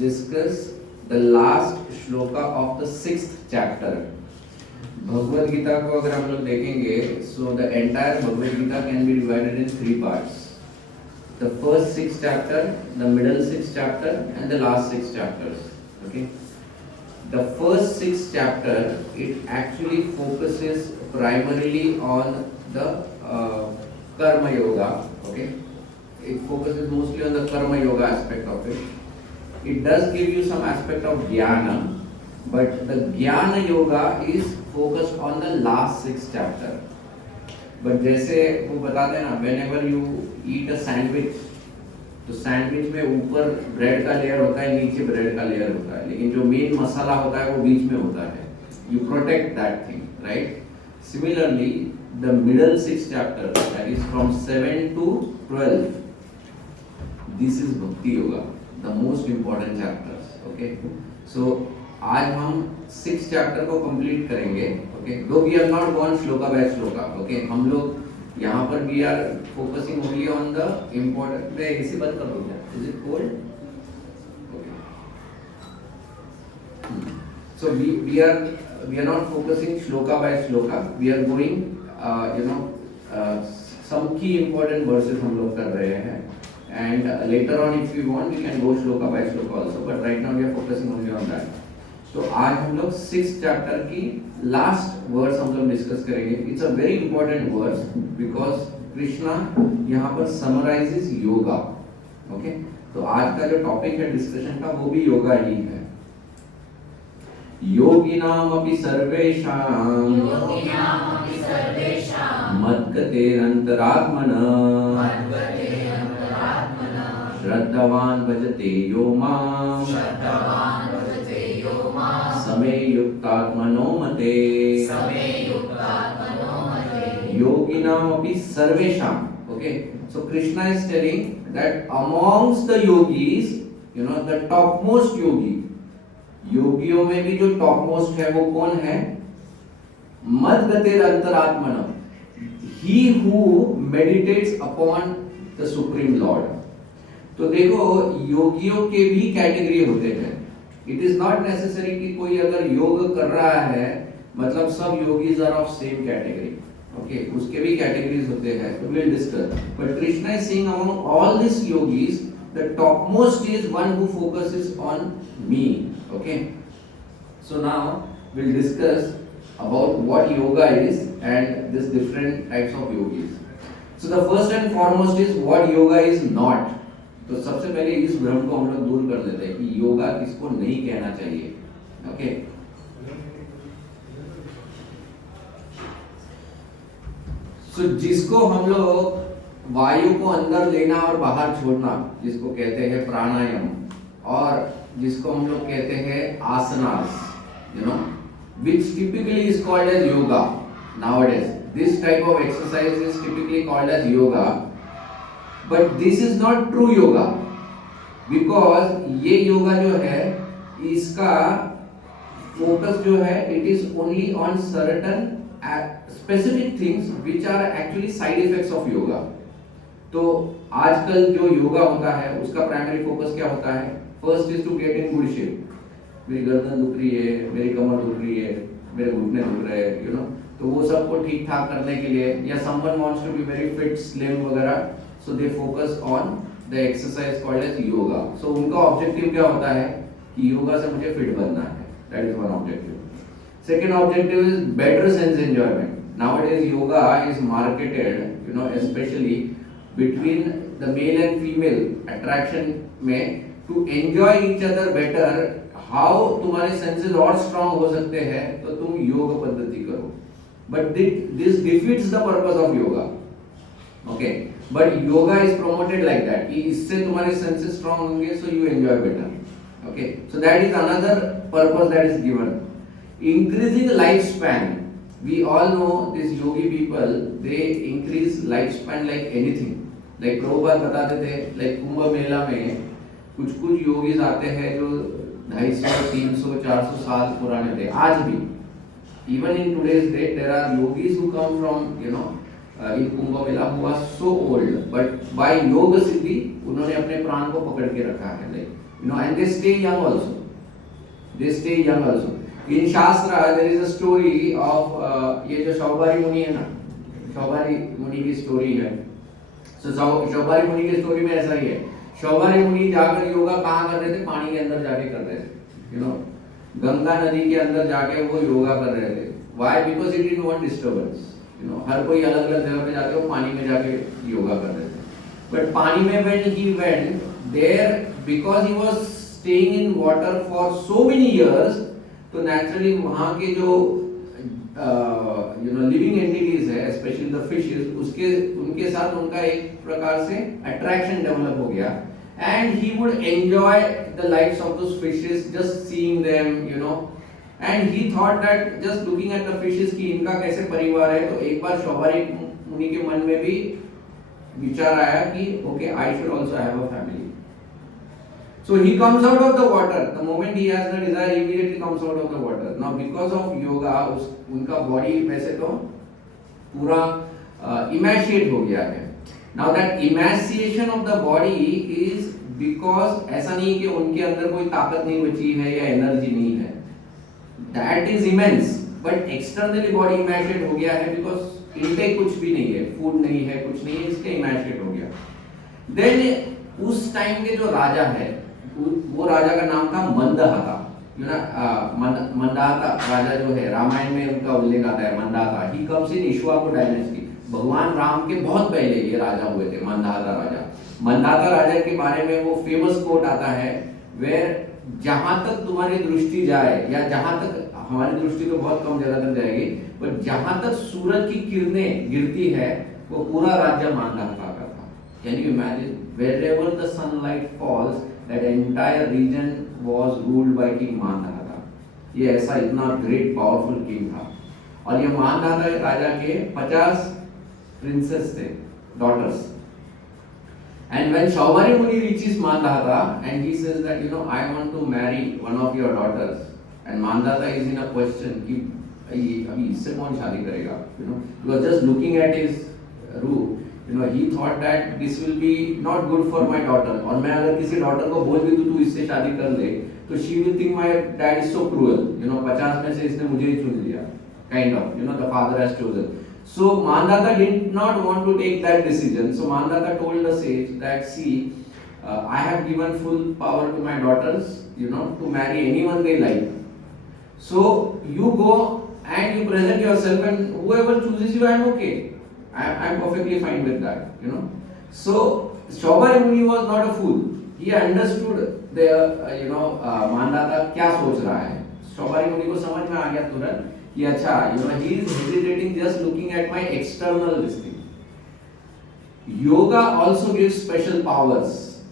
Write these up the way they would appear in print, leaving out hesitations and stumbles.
discuss the last shloka of the 6th chapter. Bhagavad Gita को अगर हम लोग देखेंगे, so the entire Bhagavad Gita can be divided in 3 parts. The first 6 chapter, the middle 6 chapter, and the last 6 chapters. Okay. The first 6 chapter, it actually focuses primarily on the karma yoga. Okay. It focuses mostly on the karma yoga aspect of it. It does give you some aspect of jnana, but the jnana yoga is focused on the last 6 chapter. But जैसे वो बताते हैं ना, whenever you eat a sandwich, तो sandwich में ऊपर bread का layer होता है, नीचे ब्रेड का लेयर होता है, लेकिन जो मेन मसाला होता है वो बीच में होता है. You protect that thing, right? Similarly, the middle 6 chapter, that is from 7 to 12, this is Bhakti Yoga, the most important chapters. Okay, so आज हम 6 चैप्टर को कंप्लीट करेंगे. Okay, though we have not gone shloka by shloka. Okay, हम लोग यहाँ पर we are focusing only on the important. मैं इसी बात कर रहा हूँ. Is it cold? Okay, so we are not focusing shloka by shloka. We are going some key important versus हम लोग कर रहे हैं. And later on, if you want, we can go shloka by shloka also. But right now we are focusing only on that. तो आज हम लोग 6 chapter की लास्ट वर्स हम लोग डिस्कस करेंगे. It's a very important verse because Krishna यहाँ पर समराइजेस योगा. ओके, तो आज का जो टॉपिक है डिस्कशन का वो भी योगा ही है. योगिनाम अपि सर्वेषां मद्गतेरन्तरात्मनः श्रद्धावान् भजते यो माम् समे युक्तात्मनो मते. योगिनाम अपि सर्वेषां. Okay, so Krishna is telling that amongst the yogis, you know, the topmost yogi, योगियों में भी जो topmost है वो कौन है? मद्गतेर अंतरात्मना, he who meditates upon the supreme Lord. तो देखो, योगियों के भी कैटेगरी होते हैं. इट इज नॉट नेसेसरी कि कोई अगर योग कर रहा है मतलब सब yogis are of same category. Okay, उसके भी कैटेगरीज होते हैं. तो we will discuss. But Krishna is saying among all this yogis the top most is one who focuses on me. Okay, so now we will discuss about what yoga is and this different types of yogis. So the first and foremost is what yoga is not. तो सबसे पहले इस भ्रम को हम लोग दूर कर देते हैं कि योगा किसको नहीं कहना चाहिए. ओके, सो जिसको हम लोग वायु को अंदर लेना और बाहर छोड़ना जिसको कहते हैं प्राणायाम, और जिसको हम लोग कहते हैं asanas, you know, which typically is called as yoga nowadays. This type of exercise is typically called as yoga. But this is not true yoga, because ये योगा जो है इसका फोकस जो है it is only on certain specific things which are actually side effects of yoga. तो आजकल जो योगा होता है उसका प्राइमरी फोकस क्या होता है? First is to get in good shape. मेरी गर्दन दुख रही है, मेरी कमर दुख रही है, मेरे घुटने दुख रहे हैं, यू नो, तो वो सबको ठीक ठाक करने के लिए, या someone wants to be very fit, slim वगैरह, so they focus on the exercise called as yoga. So उनका ऑब्जेक्टिव क्या होता है कि योगा से मुझे फिट बनना है. That is one objective. Second objective is better sense enjoyment. Nowadays yoga is marketed, you know, especially between the male and female attraction में, to enjoy each other better. How तुम्हारे senses और strong हो सकते हैं तो तुम योग पद्धति करो. But this defeats the purpose of yoga. Okay, but yoga is promoted like that कि इससे तुम्हारे senses strong होंगे, so you enjoy better. Okay, so that is another purpose that is given. Increasing lifespan. We all know these yogi people, they increase lifespan like anything. Like Prabhupada बताते थे, like Kumbh Mela में कुछ yogis आते हैं जो 250, 300, 400 साल पुराने थे. आज भी even in today's date there are yogis who come from, you know, in Kumbh Mela who are so old, but by योग सिद्धि उन्होंने अपने प्राण को पकड़ के रखा है. Like and they stay young also. They stay young also. In Shastra, there is a story of ये जो शौबारी मुनि है ना, शौबारी मुनि की स्टोरी है. So शौबारी मुनि की स्टोरी में ऐसा ही है. शौबारी मुनि जाकर योगा कहाँ कर रहे थे? पानी के अंदर जाके कर रहे थे. गंगा नदी के अंदर जाके वो योगा कर रहे थे. Why? Because he didn't want disturbance. हर कोई अलग अलग जगह पे जाके वो पानी में जाके योगा कर रहे थे. But पानी में when he went there, because he was staying in water for so many years, तो naturally वहाँ के जो लिविंग एंटिटीज है, स्पेशली द फिशेस, उनके साथ उनका एक प्रकार से अट्रैक्शन डेवलप हो गया. And he would enjoy the lives of those fishes, just seeing them, And he thought that just looking at the fishes कि इनका कैसे परिवार है, तो एक बार शौबारी मुनि के मन में भी विचार आया कि okay, I should also have a family. So he comes out of the water. The moment he has the desire, he immediately comes out of the water. Now because of yoga, उनका body वैसे तो पूरा emaciate हो गया है. Now that emaciation of the body is because ऐसा नहीं कि उनके अंदर कोई ताकत नहीं बची है या एनर्जी नहीं है. That is immense, but externally body emaciate हो गया है because intake कुछ भी नहीं है, food नहीं है, कुछ नहीं है, इसके emaciate हो गया. Then उस टाइम के जो राजा है, वो राजा का नाम था मंदहाता. मंदहाता राजा जो है, रामायण में उनका उल्लेख आता है. मंदहाता, he comes in Ikshvaku dynasty. भगवान राम के बहुत पहले ये राजा हुए थे, मंदहाता राजा. मंदहाता राजा के बारे में वो फेमस कोट आता है, वेयर जहां तक तुम्हारी दृष्टि जाए, या जहां तक हमारी दृष्टि तो बहुत कम जगह तक जाएगी, पर जहां तक सूरज की किरणें गिरती है, वो पूरा राज्य मंदहाता का था. Can you imagine? Wherever the sunlight falls, that entire region was ruled by King Mandahata. ये ऐसा इतना great powerful king था. और ये मंदहाता राजा के 50 प्रिंसेस थे, daughters. And when Shaubari Muni reaches Mandahata and he says that I want to marry one of your daughters, and Mandahata is in a question कि अभी इससे कौन शादी करेगा? Because just looking at his रूप, he thought that this will be not good for my daughter. और मैं अगर किसी daughter को बोल भी दूँ तू इससे शादी कर ले, तो she will think my dad is so cruel. 50 में से इसने मुझे ही चुन लिया. Kind of, the father has chosen. So Mandahata did not want to take that decision. So Mandahata told the sage that see, I have given full power to my daughters, to marry anyone they like. So you go and you present yourself, and whoever chooses you, I am okay. I am perfectly fine with that. So Shaubari Muni was not a fool. He understood the Mandahata क्या सोच रहा है. Shaubari Muni को समझ में आ गया तुरंत कि अच्छा, he is hesitating just looking at my external this thing. Yoga also gives special powers,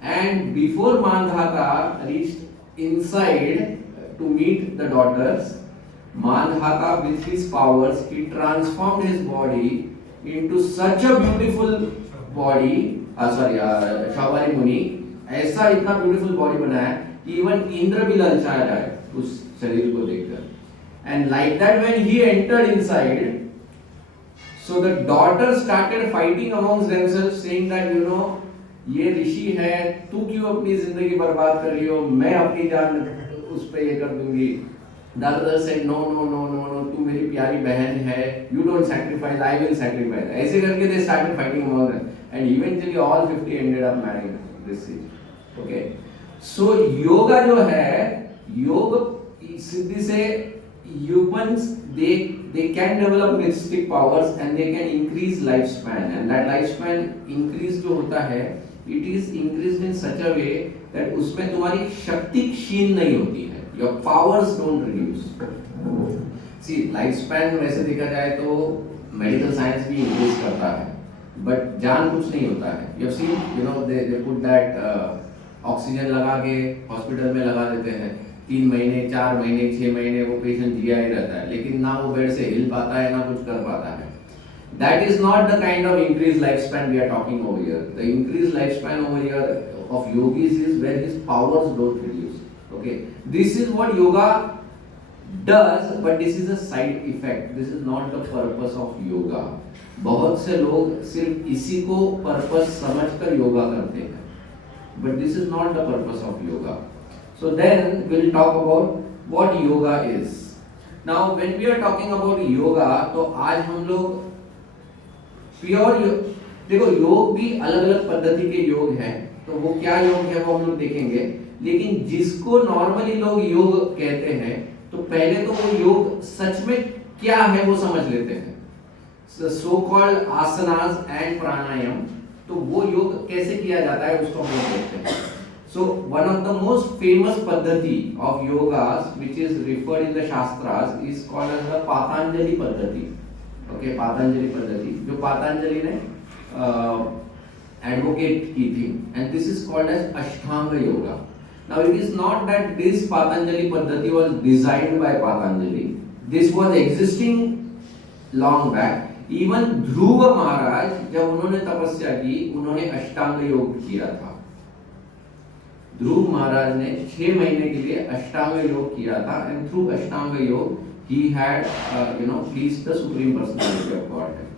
and before Mandahata reached inside to meet the daughters, Mandahata with his powers, he transformed his body into such a beautiful body. Shaubari Muni ऐसा इतना beautiful body बनाया कि even Indra भी ललचाया जाए उस शरीर को देखकर. And like that, when he entered inside, so the daughters started fighting amongst themselves, saying that ये ऋषि है, तू क्यों अपनी जिंदगी बर्बाद कर रही हो, मैं अपनी जान उस पे ये कर दूंगी. The other said no, तू मेरी प्यारी बहन है, you don't sacrifice, I will sacrifice. ऐसे करके they started fighting among them, and eventually all 50 ended up marrying this sage. Okay, so yoga जो है, योग सिद्धि से humans they can develop mystic powers and they can increase lifespan, and that lifespan increase जो होता है, it is increased in such a way that उसमें तुम्हारी शक्ति क्षीण नहीं होती है. Your powers don't reduce. See, lifespan वैसे देखा जाए तो मेडिकल साइंस भी इंक्रीज करता है, बट जान कुछ नहीं होता है. You have seen, they put that oxygen लगा के हॉस्पिटल में लगा देते हैं. 3 महीने, 4 महीने, 6 महीने वो पेशेंट जिया ही रहता है, लेकिन ना वो बेड से हिल पाता है, ना कुछ कर पाता है. That is not the kind of increased lifespan we are talking over here. The increased lifespan over here of yogis is when his powers don't reduce. Okay, this is what yoga does, but this is a side effect. This is not the purpose of yoga. बहुत से लोग सिर्फ इसी को purpose समझकर योगा करते हैं. but this is not the purpose of yoga. So then we'll talk about what yoga is. Now when we are talking about yoga, तो आज हम लोग प्योर देखो, योग भी अलग अलग पद्धति के योग हैं, तो वो क्या योग है वो हम लोग देखेंगे। लेकिन जिसको नॉर्मली लोग योग कहते हैं, तो पहले तो वो योग सच में क्या है वो समझ लेते हैं। सो कॉल्ड आसनास एंड प्राणायाम, तो वो योग कैसे किया जाता है उसको हम लोग देखते हैं। So one of the most famous paddhati of yogas which is referred in the shastras is called as the Patanjali paddhati. Okay, Patanjali paddhati, जो पातंजलि ने advocate की थी, and this is called as Ashtanga yoga. Now it is not that this Patanjali paddhati was designed by Patanjali. This was existing long back. Even ध्रुव महाराज जब उन्होंने तपस्या की, उन्होंने अष्टांग योग किया था। ध्रुव महाराज ने 6 महीने के लिए अष्टांग योग किया था, एंड थ्रू अष्टांग योग he had pleased the supreme personality of Godhead.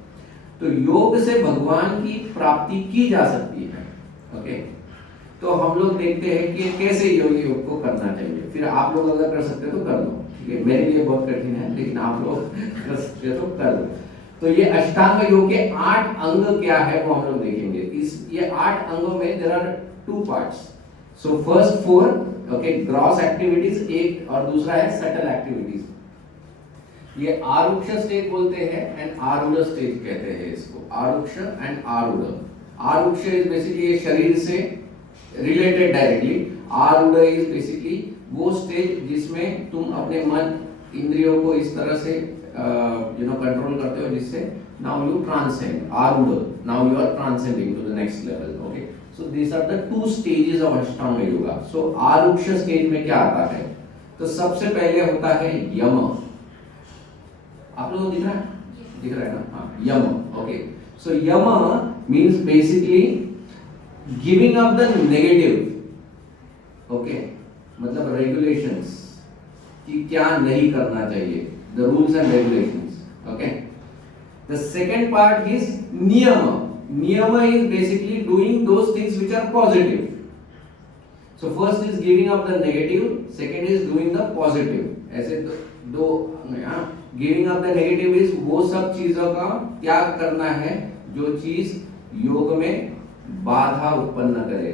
तो योग से भगवान की प्राप्ति की जा सकती है। ओके, तो हम लोग देखते हैं कि कैसे योग को करना चाहिए। फिर आप लोग अगर कर सकते तो कर लो, ठीक है, मेरे लिए बहुत कठिन है, लेकिन आप लोग कर सकते तो कर लो। तो ये अष्टांग योग के 8 अंग क्या है वो हम लोग देखेंगे। ये 8 अंगों में there are 2 parts. So first 4 okay gross activities एक, और दूसरा है सटल एक्टिविटीज। ये आरुक्ष स्टेज बोलते हैं एंड आरूढ़ स्टेज कहते हैं इसको, आरुक्ष एंड आरूढ़। आरुक्ष इज बेसिकली ये शरीर से रिलेटेड डायरेक्टली, आरूढ़ इज बेसिकली वो स्टेज जिसमें तुम अपने मन इंद्रियों को इस तरह से कंट्रोल करते हो जिससे नाउ यू ट्रांसेंड। आरूढ़, now you are transcending to the next level. Okay, so these are the 2 stages of Ashtanga yoga. So आरुक्ष स्टेज में क्या आता है, तो सबसे पहले होता है यम। आप लोगों को दिख रहा है ना? हाँ, yama. Okay, so yama means basically giving up the negative. Okay, मतलब रेगुलेशंस कि क्या नहीं करना चाहिए, the rules and regulations. Okay, the second part is niyama. Niyama is basically doing those things which are positive. So first is giving up the negative, second is doing the positive. ऐसे दो giving up the negative is वो सब चीजों का त्याग करना है जो चीज योग में बाधा उत्पन्न करे।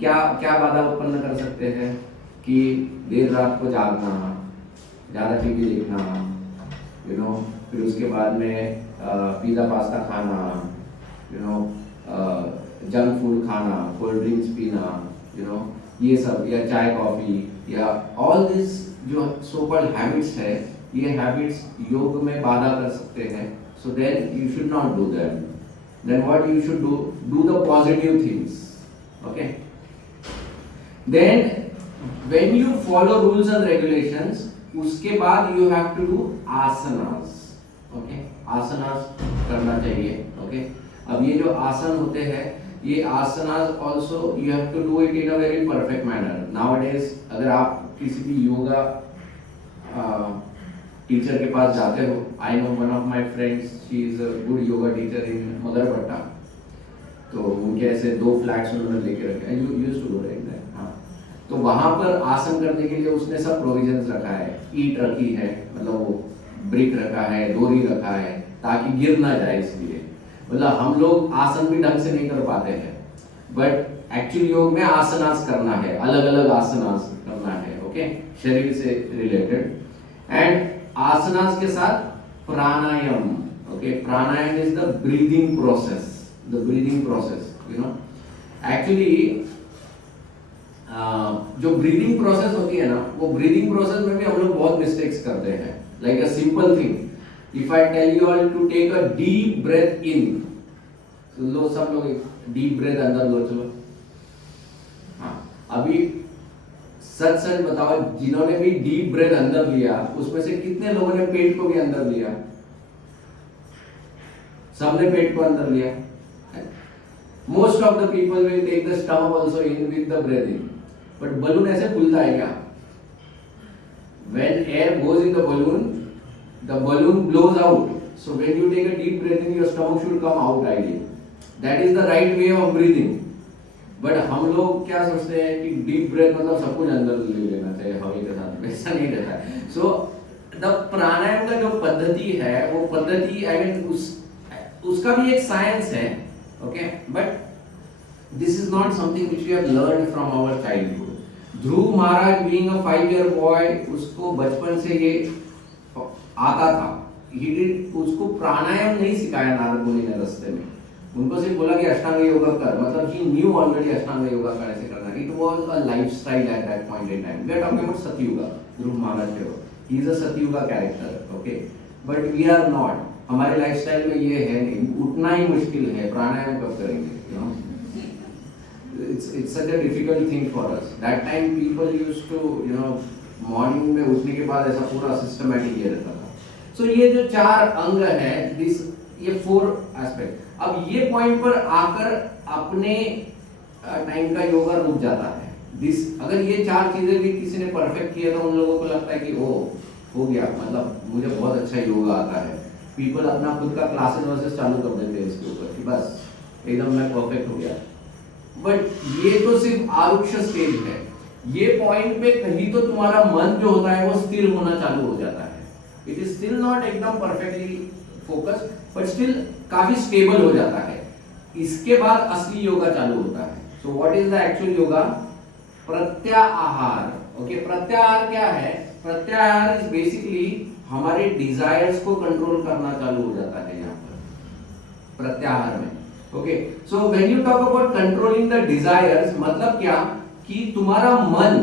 क्या क्या बाधा उत्पन्न कर सकते हैं कि देर रात को जागना, ज्यादा टीवी देखना, फिर उसके बाद में पिज्जा पास्ता खाना, जंक फूड खाना, कोल्ड ड्रिंक्स पीना, ये सब, या चाय कॉफी, या ऑल दिस जो सो कॉल्ड हैबिट्स है, ये हैबिट्स योग में बाधा कर सकते हैं। So then you should not do that. Then what you should do the positive things. Okay, then when you follow rules and regulations, उसके बाद you have to do asanas. Okay, asanas करना चाहिए। ओके, अब ये जो आसन होते हैं, ये asanas also you have to do it in a very perfect manner. Nowadays अगर आप किसी भी योगा टीचर के पास जाते हो, I know one of my friends, she is a good yoga teacher in Magarpatta, तो उनके ऐसे 2 फ्लैट्स उन्होंने लेके रखे हैं, you used to go like that. हाँ, तो वहां पर आसन करने के लिए उसने सब प्रोविजंस रखा है, ईट रखी है, मतलब वो ब्रिक रखा है, डोरी रखा है ताकि गिर ना जाए। इसलिए मतलब हम लोग आसन भी ढंग से नहीं कर पाते हैं, बट एक्चुअली योग में आसनास करना है, अलग अलग आसनास करना है। ओके, शरीर से रिलेटेड, एंड आसनास के साथ pranayama. Okay, pranayama is the breathing process, the breathing process. Actually जो ब्रीदिंग प्रोसेस होती है ना, वो ब्रीदिंग प्रोसेस में भी हम लोग बहुत मिस्टेक्स करते हैं। Like a simple thing, if I tell you all to take a deep breath in, तो लो सब लोग डीप ब्रेथ अंदर लो, चलो। हाँ, अभी सच सच बताओ, जिन्होंने भी डीप ब्रेथ अंदर लिया, उसमें से कितने लोगों ने पेट को भी अंदर लिया? सबने पेट को अंदर लिया। Most of the people will take the stomach also in with the breathing, but balloon ऐसे फूलता है क्या? When air goes in the balloon blows out. So when you take a deep breath in, your stomach should come out ideally. That is the right way of breathing. But हम लोग क्या सोचते हैं कि डीप ब्रेथ मतलब सब कुछ अंदर ले लेना चाहिए हवा के साथ, वैसा नहीं रहता है। सो द प्राणायाम का जो पद्धति है वो पद्धति आई मीन उसका भी एक साइंस है, okay, but this is not something which we have learn from our childhood. Dhruv Maharaj being a 5 year boy, उसको बचपन से ये आता था, ही डिड, उसको प्राणायाम नहीं सिखाया नारद मुनि ने रास्ते में, उनको सिर्फ बोला कि अष्टांग योगा कर, मतलब ही न्यू ऑलरेडी अष्टांग योगा कैसे करना। It was a lifestyle at that point in time. We are talking about Satyuga, Dhruv Maharaj के, he is a Satyuga character, okay, but we are not, हमारे लाइफस्टाइल में ये है नहीं, उठना ही मुश्किल है, प्राणायाम कब करेंगे, you know, it's such a difficult thing for us. That time people used to, you know, morning में उठने के बाद ऐसा पूरा सिस्टमैटिक ये रहता था। सो ये जो 4 अंग है, दिस, ये 4 एस्पेक्ट, अब ये पॉइंट पर आकर अपने टाइम का योगा रुक जाता है। दिस, अगर ये 4 चीजें भी किसी ने परफेक्ट किया तो उन लोगों को लगता है कि ओ हो गया, मतलब मुझे बहुत अच्छा योगा आता है। पीपल अपना खुद का क्लासेस वर्सेस चालू कर देते हैं इसके ऊपर कि बस एकदम मैं परफेक्ट हो गया। बट ये तो सिर्फ आरुक्ष स्टेज है, ये पॉइंट पे कहीं तो तुम्हारा मन जो होता है वो स्थिर होना चालू हो जाता है। इट इज स्टिल नॉट एकदम परफेक्टली फोकस, बट स्टिल काफी स्टेबल हो जाता है। इसके बाद असली योगा चालू होता है। So what is the actual yoga? प्रत्याहार, ओके, प्रत्याहार क्या है? प्रत्याहार इज बेसिकली हमारे डिजायर्स को कंट्रोल करना चालू हो जाता है यहाँ पर प्रत्याहार में, okay. So when you talk about controlling the desires, मतलब क्या कि तुम्हारा मन,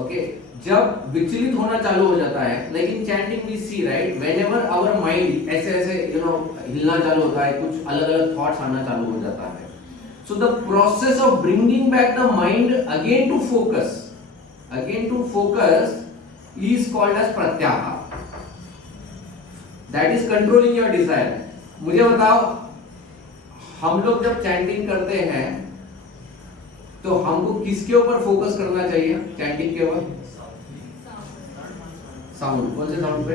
ओके, जब विचलित होना चालू हो जाता है, like in chanting we see, right, whenever our mind ऐसे ऐसे यू नो हिलना चालू होता है, कुछ अलग अलग थॉट्स आना चालू हो जाता है। So the process of bringing back the mind again to focus is called as pratyahar, that is controlling your desire। मुझे बताओ, हम लोग जब चैंटिंग करते हैं तो हमको किसके ऊपर फोकस करना चाहिए? चैंटिंग के ऊपर, साउंड, कौन से साउंड पे?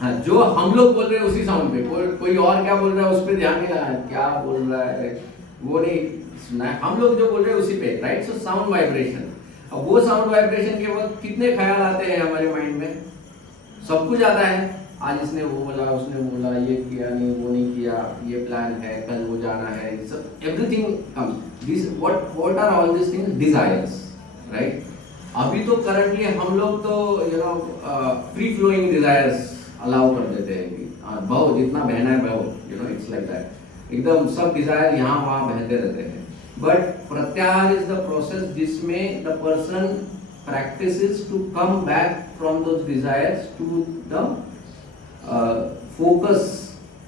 हाँ, जो हम लोग बोल रहे हैं उसी साउंड पे, कोई और क्या बोल रहा है उस पर ध्यान नहीं लगाना, क्या बोल रहा है वो नहीं सुनना है, हम लोग जो बोल रहे हैं उसी पे, राइट। सो साउंड वाइब्रेशन, अब वो साउंड वाइब्रेशन के वक्त कितने ख्याल आते हैं हमारे माइंड में? सब कुछ आता है, आज इसने वो बोला, उसने बोला, ये किया नहीं, वो नहीं किया, ये प्लान है, कल वो जाना है, सब everything comes. This what are all this things? Desires, right. अभी तो करंटली हम लोग तो you know free flowing desires allow कर देते हैं कि बहो, जितना बहना है बहो, you know, it's like that, एकदम सब डिजायर यहाँ वहाँ बहते रहते हैं। बट प्रत्याहार इज द प्रोसेस जिसमें the person practices to come back from those desires to the focus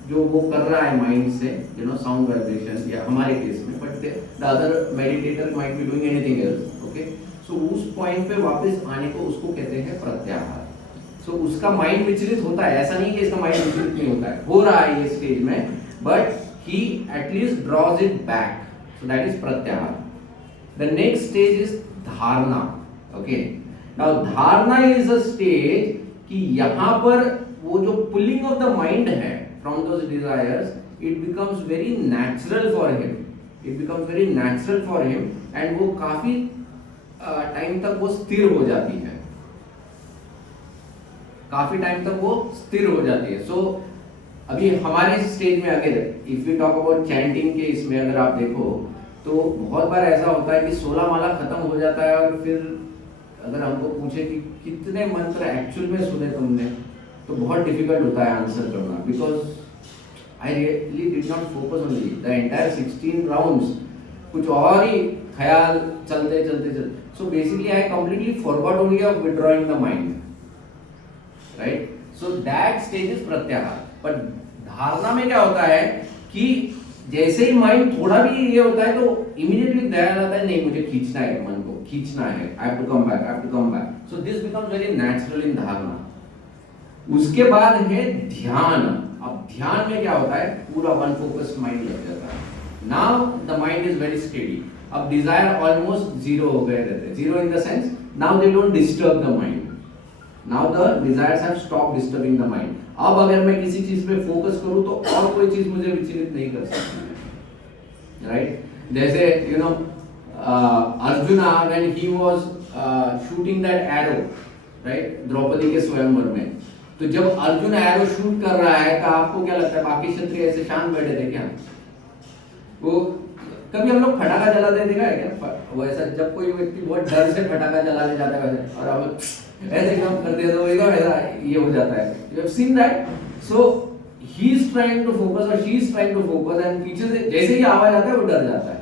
जो वो कर रहा है माइंड से, यू नो, साउंड वाइब्रेशन या हमारे केस में, but the other meditator might be doing anything else, okay. So उस पॉइंट पे वापस आने को उसको कहते हैं प्रत्याहार। सो उसका माइंड विचलित होता है, ऐसा नहीं कि इसका माइंड विचलित नहीं होता है, हो रहा है ये स्टेज में, but he at least draws it back, so that is pratyahara. The next stage is dharana, okay. Now dharana is a stage कि यहां पर वो जो पुलिंग ऑफ द माइंड है from those desires, it becomes very natural for him, and वो काफी time तक वो स्थिर हो जाती है, काफी हो जाती है। सो अभी हमारे स्टेज में अगर if you talk about chanting के इसमें अगर आप देखो तो बहुत बार ऐसा होता है कि 16 माला खत्म हो जाता है और फिर अगर हमको पूछे कि कितने मंत्र एक्चुअल में सुने तुमने, तो बहुत डिफिकल्ट होता है आंसर करना, because I really did not focus on the entire 16 rounds, कुछ और ही ख्याल चलते। So basically I completely forgot only of withdrawing the mind, right. So that stage is प्रत्याहार। पर धारणा में क्या होता है कि जैसे ही माइंड थोड़ा भी ये होता है तो इमीडिएटली ध्यान आता है, नहीं मुझे खींचना है, मन को खींचना है, I have to come back. So this becomes very natural in dharana. उसके बाद है ध्यान। अब ध्यान में क्या होता है, पूरा वन फोकस माइंड लग जाता है। Now the mind is very steady. अब डिजायर ऑलमोस्ट जीरो हो गए रहते हैं, zero in the sense now they don't disturb the mind, now the desires have stop disturbing the mind. अब अगर मैं किसी चीज पे फोकस करूं तो और कोई चीज मुझे विचलित नहीं कर सकती, right? जैसे arjuna when he was shooting that arrow, right? Draupadi के स्वयंवर में, तो जब अर्जुन एरो शूट कर रहा है तो आपको क्या लगता है बाकी क्षत्रिय ऐसे शांत बैठे थे क्या? वो कभी हम लोग फटाका जलाते देखा है क्या? वो ऐसा जब कोई व्यक्ति बहुत डर से फटाका जलाने जाता है वैसे, और अब ऐसे काम करते हैं तो एकदम ऐसा ये हो जाता है. You have seen that? So he is trying to focus or she is trying to focus and पीछे से जैसे ही आवाज आता है वो डर जाता है.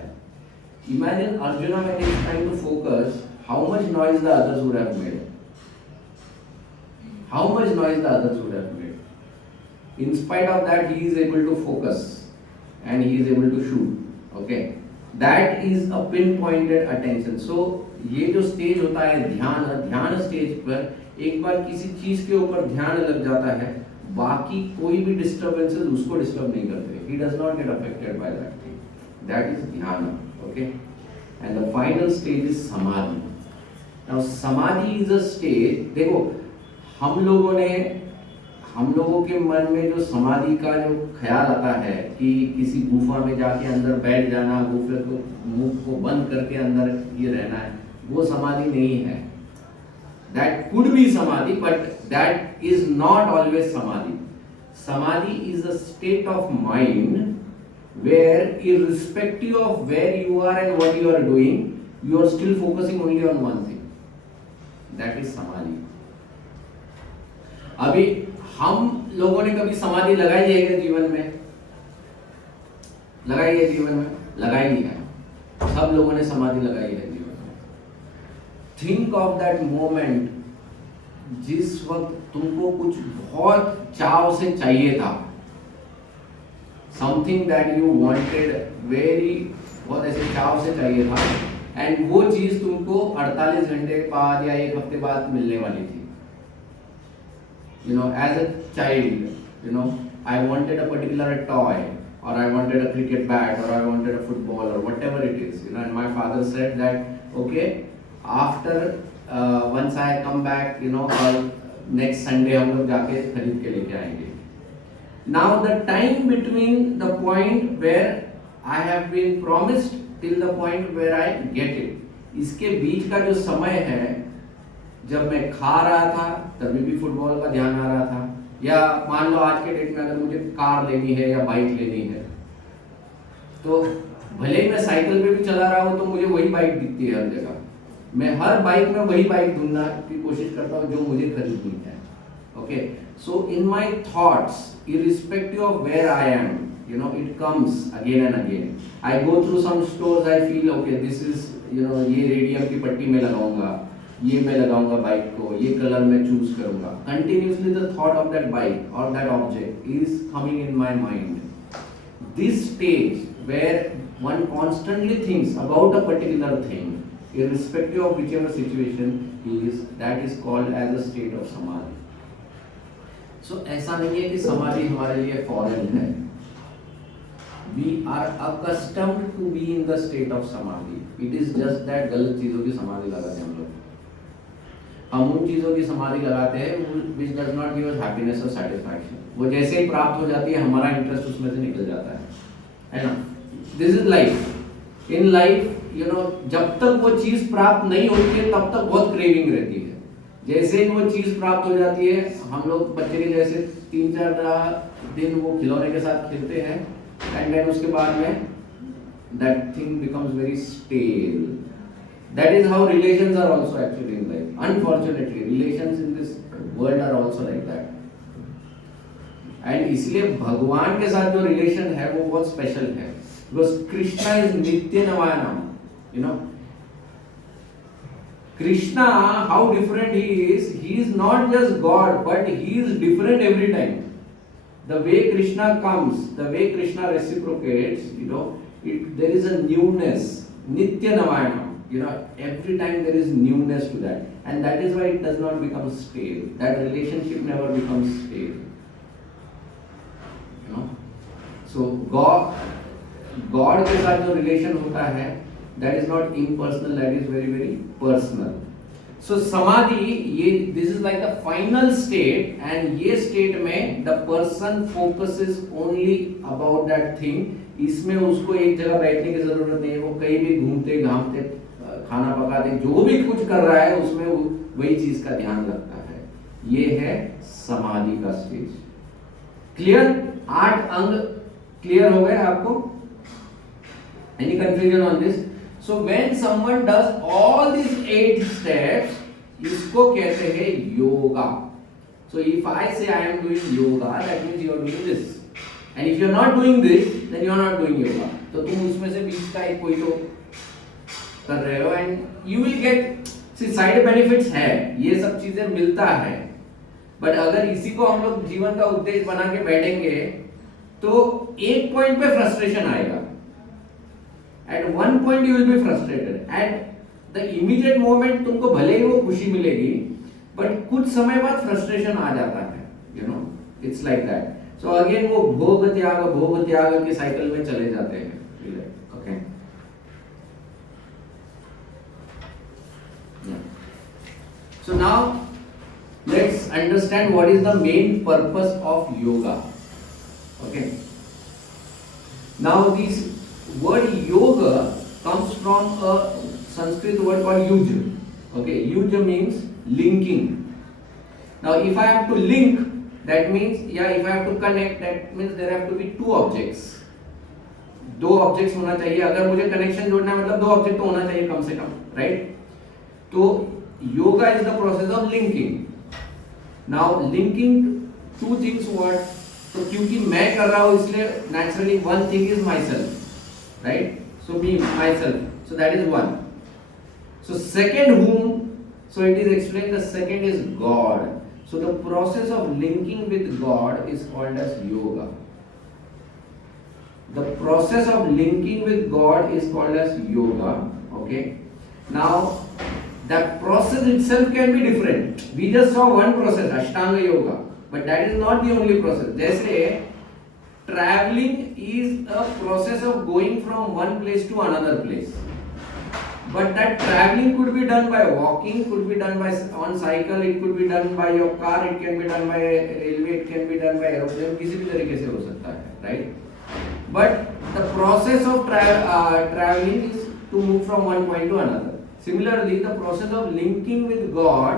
Imagine Arjuna when he is trying to focus, how much noise the others would have made. How much noise the others would have made. In spite of that, he is able to focus and he is able to shoot. Okay, that is a pinpointed attention. So ये जो stage होता है ध्यान stage पर एक बार किसी चीज के ऊपर ध्यान लग जाता है, बाकी कोई भी डिस्टर्बेंसेस उसको डिस्टर्ब नहीं करते. He does not get affected by that thing. That is dhyana. Okay, and the final stage is samadhi. Now samadhi is a stage. देखो हम लोगों के मन में जो समाधि का जो ख्याल आता है कि किसी गुफा में जाके अंदर बैठ जाना, गुफे को मुंह को बंद करके अंदर ये रहना है, वो समाधि नहीं है. That could be samadhi, but that is not always samadhi. Samadhi is a state of mind where irrespective of where you are and what you are doing, you are still focusing only on one thing. That is samadhi. अभी हम लोगों ने कभी समाधि लगाई है क्या जीवन में? लगाई है जीवन में? लगाई नहीं है. सब लोगों ने समाधि लगाई है जीवन में. थिंक ऑफ दैट मोमेंट जिस वक्त तुमको कुछ बहुत चाव से चाहिए था, something that you wanted very, बहुत ऐसे चाव से चाहिए था, एंड वो चीज तुमको 48 घंटे बाद या एक हफ्ते बाद मिलने वाली थी. As a child, I wanted a particular toy, or I wanted a cricket bat, or I wanted a football, or whatever it is, and my father said that, okay, after once I come back, or next Sunday हम लोग जाके खरीद के लेके आएंगे. Now the time between the point where I have been promised till the point where I get it, इसके बीच का जो समय है, जब मैं खा रहा था तभी भी फुटबॉल का ध्यान आ रहा था, या मान लो आज के डेट में अगर मुझे कार लेनी है या बाइक लेनी है, तो भले ही मैं साइकिल पे भी चला रहा हूँ तो मुझे वही बाइक दिखती है हर जगह. मैं हर बाइक में वही बाइक ढूंढना की कोशिश करता हूँ जो मुझे खरीदनी है. Okay, so in my thoughts irrespective of where I am, it comes again and again. I go through some stores, I feel okay, this is, ये रेडियम की पट्टी में लगाऊंगा, ये मैं लगाऊंगा बाइक को, ये कलर मैं चूज करूंगा. Continuously the thought of that bike और that object is coming in my mind. This stage where one constantly thinks about a particular thing irrespective of whichever situation he is, that is called as a state of samadhi. So ऐसा नहीं है कि समाधि हमारे लिए foreign है. We are accustomed to be in the state of samadhi. It is just that गलत चीजों की समाधि लगाते हैं हम लोग. हम उन चीजों की समाधि लगाते हैं which does not give us happiness or satisfaction. वो जैसे ही प्राप्त हो जाती है हमारा इंटरेस्ट उसमें से निकल जाता है ना. This is life. In life, जब तक वो चीज प्राप्त नहीं होती है तब तक बहुत क्रेविंग रहती है. जैसे ही वो चीज प्राप्त हो जाती है, हम लोग बच्चे के जैसे 3-4 दिन वो खिलौने के साथ खेलते हैं, एंड देन उसके बाद में that thing becomes very stale. That is how relations are also actually in life. Unfortunately, relations in this world are also like that. And इसलिए भगवान के साथ जो रिलेशन है वो बहुत स्पेशल है. Because Krishna is Nitya Navayanam. Krishna, how different he is not just God, but he is different every time. The way Krishna comes, the way Krishna reciprocates, there is a newness, Nitya Navayanam. Every time there is newness to that, and that is why it does not become stale. That relationship never becomes stale. So God के साथ जो relation होता है, that is not impersonal, that is very very personal. So samadhi, this is like the final state, and ये state में the person focuses only about that thing इसमें उसको एक जगह बैठने की जरूरत नहीं है, वो कहीं भी घूमते घामते खाना पकाते जो भी कुछ कर रहा है उसमें वही चीज का ध्यान रखता है। ये है समाधि का स्टेज। क्लियर? 8 अंग क्लियर हो गए आपको? Any confusion on this? So when someone does all this 8 steps, इसको कहते हैं yoga. So if I say I am doing yoga, that means you are doing this. And if you are not doing this, then you are not doing yoga. तो तुम उसमें से बीच का एक कोई तो कर रहे हो, and you will get, see side benefits है, ये सब चीजें मिलता है, but अगर इसी को हम लोग जीवन का उद्देश्य बना के बैठेंगे तो एक पॉइंट पे फ्रस्ट्रेशन आएगा। At one point you will be frustrated. At the immediate moment तुमको भले ही वो खुशी मिलेगी, बट कुछ समय बाद फ्रस्ट्रेशन आ जाता है, you know, it's like that. So again वो भोग त्याग के साइकिल में चले जाते हैं। Okay, so now let's understand what is the main purpose of yoga. Okay, now this word yoga comes from a Sanskrit word called yuj. Okay, yuj means linking. Now if I have to link, that means, if I have to connect, that means there have to be two objects. दो objects होना चाहिए। अगर मुझे connection जोड़ना है मतलब दो object तो होना चाहिए कम से कम, राइट? तो yoga is the process of linking. Now linking two things what? तो क्योंकि मैं कर रहा हूं इसलिए naturally one thing is my self, right? So me, myself. So that is one. So second whom, so it is explained, the second is God. So the process of linking with God is called as yoga. The process of linking with God is called as yoga. Okay. Now that process itself can be different. We just saw one process, Ashtanga Yoga, but that is not the only process. जैसे traveling is a process of going from one place to another place, but that traveling could be done by walking, could be done by on cycle, it could be done by your car, it can be done by railway, it can be done by aeroplane, किसी भी तरीके से हो सकता है, right? But the process of traveling is to move from one point to another. Similarly, the process of linking with God,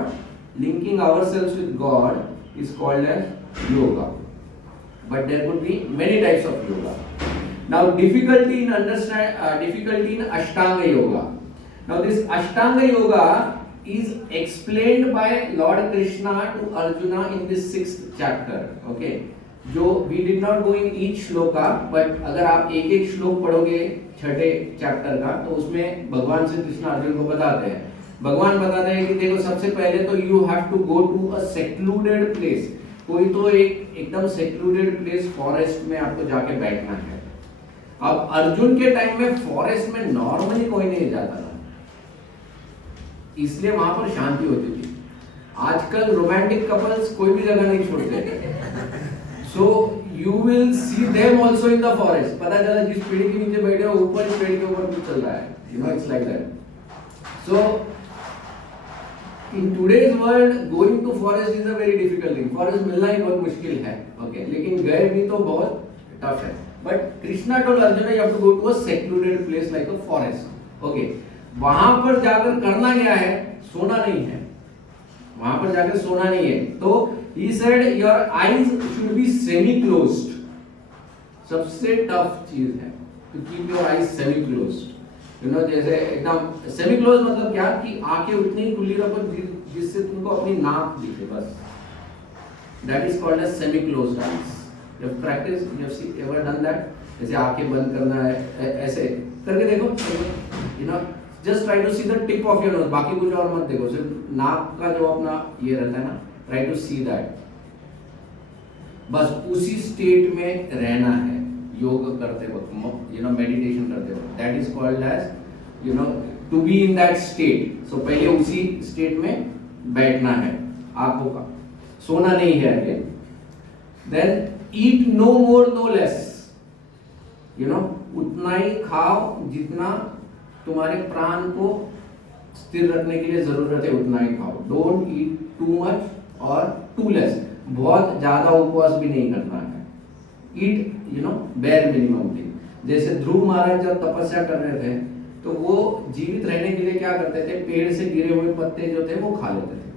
linking ourselves with God, is called as yoga. But there could be many types of yoga. Now difficulty in Ashtanga Yoga. Now this Ashtanga Yoga is explained by Lord Krishna to Arjuna in this 6th chapter. Okay, जो we did not go in each shloka, but अगर आप एक एक श्लोक पढ़ोगे छठे chapter का तो उसमें भगवान श्री कृष्ण अर्जुन को बताते हैं। भगवान बताते हैं कि देखो सबसे पहले तो you have to go to a secluded place. कोई तो एकदम सेक्लूडेड प्लेस फॉरेस्ट में आपको जाके बैठना है। अब अर्जुन के टाइम में फॉरेस्ट में नॉर्मली कोई नहीं जाता था, इसलिए वहां पर शांति होती थी। आजकल रोमांटिक कपल्स कोई भी जगह नहीं छोड़ते, so you will see them also in the forest. पता चला जिस पेड़ के नीचे बैठे हो ऊपर इस पेड़ के ऊपर कुछ चल रहा है, you know, it's like that. So in today's world going to forest is a very difficult thing. Forest मिलना ही बहुत मुश्किल है, okay? लेकिन गए भी तो बहुत टफ है। But Krishna told Arjuna you have to go to a secluded place like a forest. Okay? वहां पर जाकर करना क्या है? सोना नहीं है, वहां पर जाकर सोना नहीं है। तो he said your eyes should be semi closed. सबसे टफ चीज है to keep your eyes semi closed. You know, जैसे एकदम सेमी क्लोज मतलब क्या कि आंखें उतनी ही खुली रखो जिससे तुमको अपनी नाक दिखे बस। That is called as semi closed eyes. You have practiced, you have ever done that? जैसे आंखें बंद करना है, ऐसे करके देखो, you know, just try to see the tip of your nose. बाकी कुछ और मत देखो, सिर्फ नाक का जो अपना ये रहता है ना, try to see that. बस उसी स्टेट में रहना है योग करते वक्त, यू नो, मेडिटेशन करते वक्त। That is called as, you know, to be in that state. So पहले उसी स्टेट में बैठना है, आंखों का सोना नहीं है again. Then eat no more no less, you know, उतना ही खाओ जितना तुम्हारे प्राण को स्थिर रखने के लिए जरूरत है, उतना ही खाओ। डोंट ईट टू मच और टू लेस, बहुत ज्यादा उपवास भी नहीं करना है। ईट, you know, bare minimum thing. जैसे ध्रुव महाराज जब तपस्या कर रहे थे तो वो जीवित रहने के लिए क्या करते थे, पेड़ से गिरे हुए पत्ते जो थे वो खा लेते थे।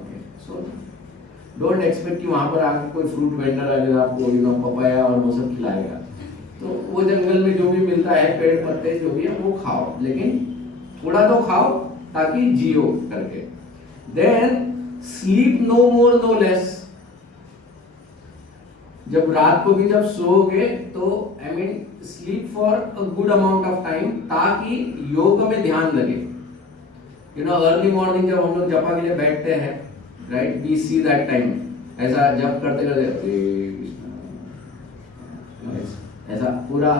ओके, सो डोंट एक्सपेक्ट कि वहां पर आकर कोई फ्रूट वेंडर आ जाएगा आपको पपाया और वो सब खिलाएगा। तो वो जंगल में जो भी मिलता है पेड़ पत्ते जो भी है वो खाओ, लेकिन थोड़ा तो खाओ ताकि जियो करके। Then sleep no more no less. जब रात को भी जब सोओगे तो I mean sleep for a good amount of time, ताकि योग में ध्यान लगे। अर्ली मॉर्निंग जब हम लोग जपा के लिए बैठते हैं, right, we see that time, ऐसा जप करते करते ऐसा पूरा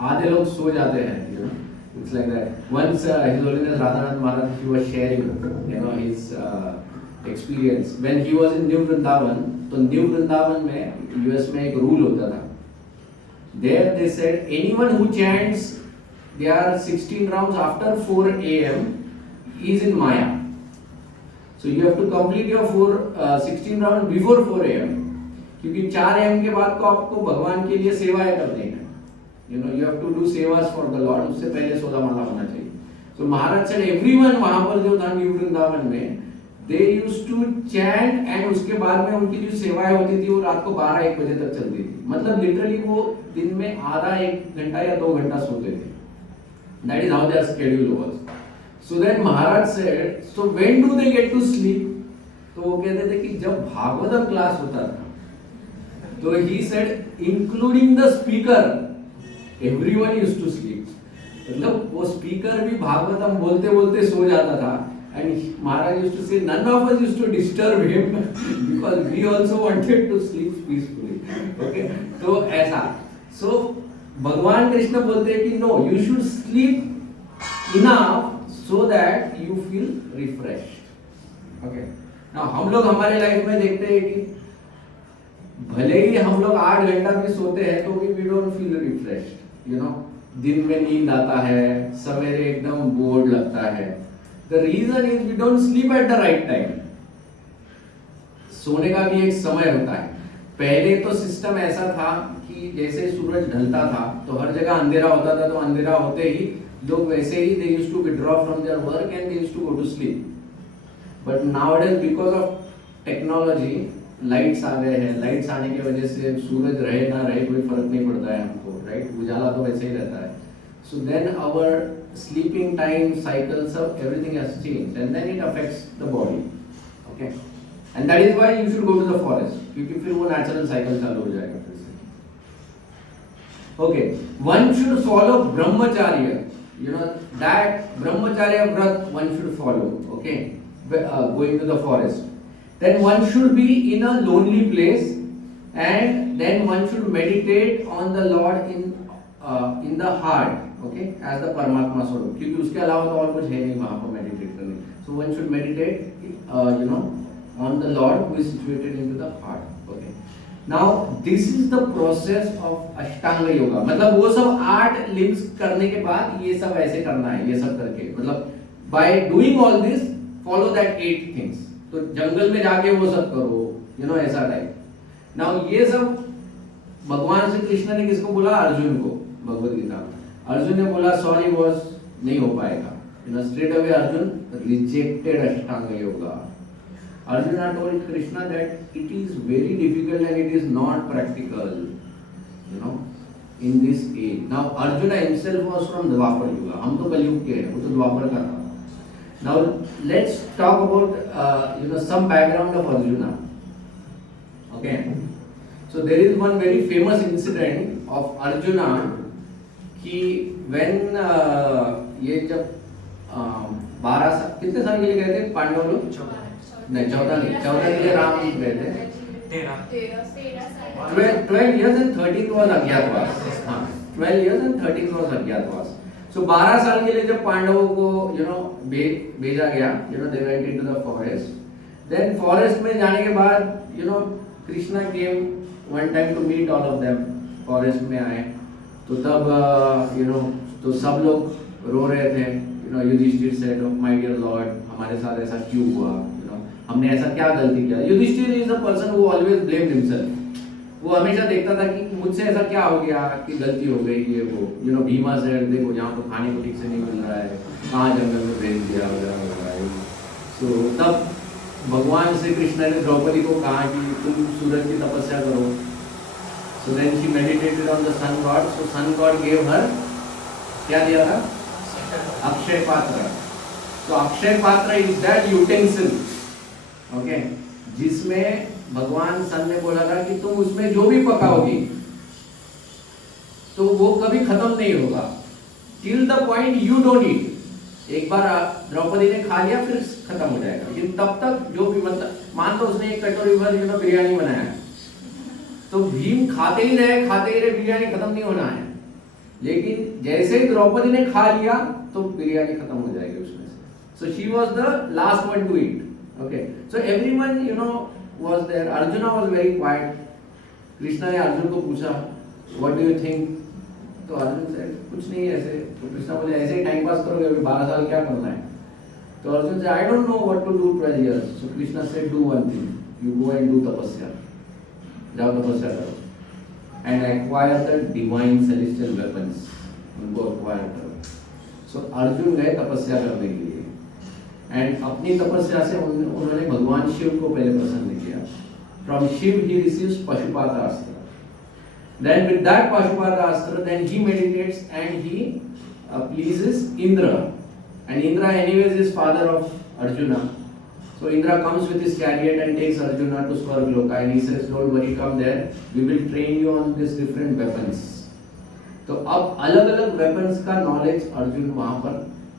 आधे लोग सो जाते हैं, it's like that. Once His Holiness Radhanath Maharaj, he was sharing his experience when he was in New Vrindavan. तो न्यू वृंदावन में यूएस में एक रूल होता था, there they said anyone who chants their 16 rounds after 4 a.m. is in Maya. So you have to complete your 16 rounds before 4 a.m. क्योंकि 4 a.m. के बाद को आपको भगवान के लिए सेवाएं करनी है, you have to do sevas for the Lord, उससे पहले 16 माला होना चाहिए। So महाराज said everyone वहां पर जो था न्यू वृंदावन में, they used to chant, and उसके बाद में उनकी जो सेवाएं होती थी वो रात को 12-1 बजे तक चलती थी। मतलब लिटरली वो दिन में आधा 1 घंटा या 2 घंटा सोते थे। That is how their schedule was. So then Maharaj said, so when do they get to sleep? तो वो कहते थे कि जब भागवतम क्लास होता था, तो he said including the speaker, everyone used to sleep. मतलब वो स्पीकर भी भागवतम बोलते बोलते सो जाता था, and Maharaj used to say none of us used to disturb him because we also wanted to sleep peacefully. Okay, तो ऐसा, so भगवान कृष्ण बोलते हैं कि no, you should sleep enough so that you feel refreshed. Okay, now हम लोग हमारे life में देखते हैं कि भले ही हम लोग 8 घंटा भी सोते हैं तो भी we don't feel refreshed. दिन में नींद आता है, सवेरे एकदम बोर्ड लगता है। The reason is we don't sleep at the right time. सोने का भी एक समय होता है। पहले तो सिस्टम ऐसा था कि जैसे सूरज ढलता था तो हर जगह अंधेरा होता था, तो अंधेरा होते ही लोग वैसे ही they used to withdraw from their work and they used to go to sleep. But nowadays because of technology, lights आ गए हैं, लाइट्स आने की वजह से सूरज रहे ना रहे कोई फर्क नहीं पड़ता है हमको, राइट, उजाला तो वैसे ही रहता है। So then our sleeping time cycle सब everything has changed and then it affects the body. Okay, and that is why you should go to the forest, क्योंकि फिर वो नेचुरल साइकिल चालू हो जाएगा फिर से। Okay, one should follow brahmacharya, that brahmacharya व्रत one should follow. Okay, going to the forest, then one should be in a lonely place, and then one should meditate on the Lord in the heart, okay, as the Paramatma Swarup, क्योंकि उसके अलावा तो और कुछ है नहीं वहाँ पर meditate करने। So one should meditate on the Lord who is situated into the heart. Okay, now this is the process of Ashtanga Yoga, मतलब वो सब 8 लिंक्स करने के बाद ये सब ऐसे करना है, ये सब करके, मतलब by doing all this follow that 8 things। तो जंगल में जाके वो सब करो, ऐसा टाइप। नाउ ये सब भगवान श्री कृष्ण ने किसको बोला? अर्जुन को, भगवद गीता। अर्जुन ने बोला सॉरी बॉस, नहीं हो पाएगा। Straight away Arjun rejected Ashtanga yoga. Arjuna told Krishna that it is very difficult and it is not practical, in this age. Now Arjuna himself was from Dwapar Yuga, हम तो कलयुग के हैं, वो तो द्वापर का था। Now let's talk about some background of Arjuna. Okay, so there is one very famous incident of Arjuna कि when ये जब 12 साल, कितने साल के लिए गए थे पांडव लोग? 14 के लिए राम गए थे। 12 years and 13 was अज्ञातवास। हाँ, 12 years and 13 was अज्ञातवास। So 12 साल के लिए जब पांडवों को भेजा गया, they went into the forest. Then forest में जाने के बाद Krishna came one time to meet all of them. Forest में आए तो तब तो सब लोग रो रहे थे। Yudhishthir said, my dear Lord, हमारे साथ ऐसा क्यों हुआ? हमने ऐसा क्या गलती किया? Yudhishthir is a person who always blamed himself. वो हमेशा देखता था कि मुझसे ऐसा क्या हो गया कि गलती हो गई, ये वो भीमा से देखो यहाँ तो खाने को ठीक से नहीं मिल रहा है, कहाँ जंगल में भेज दिया वगैरह वगैरह। सो तब भगवान श्री कृष्ण ने द्रौपदी को कहा कि तुम सूरज की तपस्या करो। So then she meditated on the sun god. So sun god gave her, क्या दिया था? अक्षय पात्र। तो अक्षय पात्र इज दैट यूटेंसिल, ओके, जिसमें भगवान सन ने बोला था कि तुम उसमें जो भी पकाओगी तो वो कभी खत्म नहीं होगा, till the point you don't eat. एक बार द्रौपदी ने खा लिया फिर खत्म हो जाएगा, लेकिन तब तक जो भी, मतलब मान लो उसने एक कटोरी भर बिरयानी बनाया, तो भीम खाते ही रहे, बिरयानी खत्म नहीं होना है। लेकिन जैसे ही द्रौपदी ने खा लिया तो बिरयानी खत्म हो जाएगी उसमें से। So she was the last one to eat, okay. So everyone was there. Arjuna was very quiet. Krishna ने अर्जुन को पूछा, what do you think? तो अर्जुन से कुछ नहीं ऐसे। तो कृष्णा बोले ऐसे ही टाइम पास करोगे, अभी 12 साल क्या करना है? तो अर्जुन से I don't know what to do 12 years. So Krishna said do one thing. You go and do तपस्या। जाओ तपस्या करो। And acquire the divine celestial weapons. उनको acquire करो। So अर्जुन गए तपस्या करने के लिए। एंड अपनी तपस्या से उन्होंने भगवान शिव को पहले प्रसन्न किया। From Shiva he receives Pashupatastra. Then with that Pashupatastra then he meditates and he pleases Indra, and Indra anyways is father of Arjuna. So Indra comes with his chariot and takes Arjuna to Swargaloka and he says don't worry, come there, we will train you on this different weapons. तो अब अलग-अलग weapons का knowledge Arjun वहां पर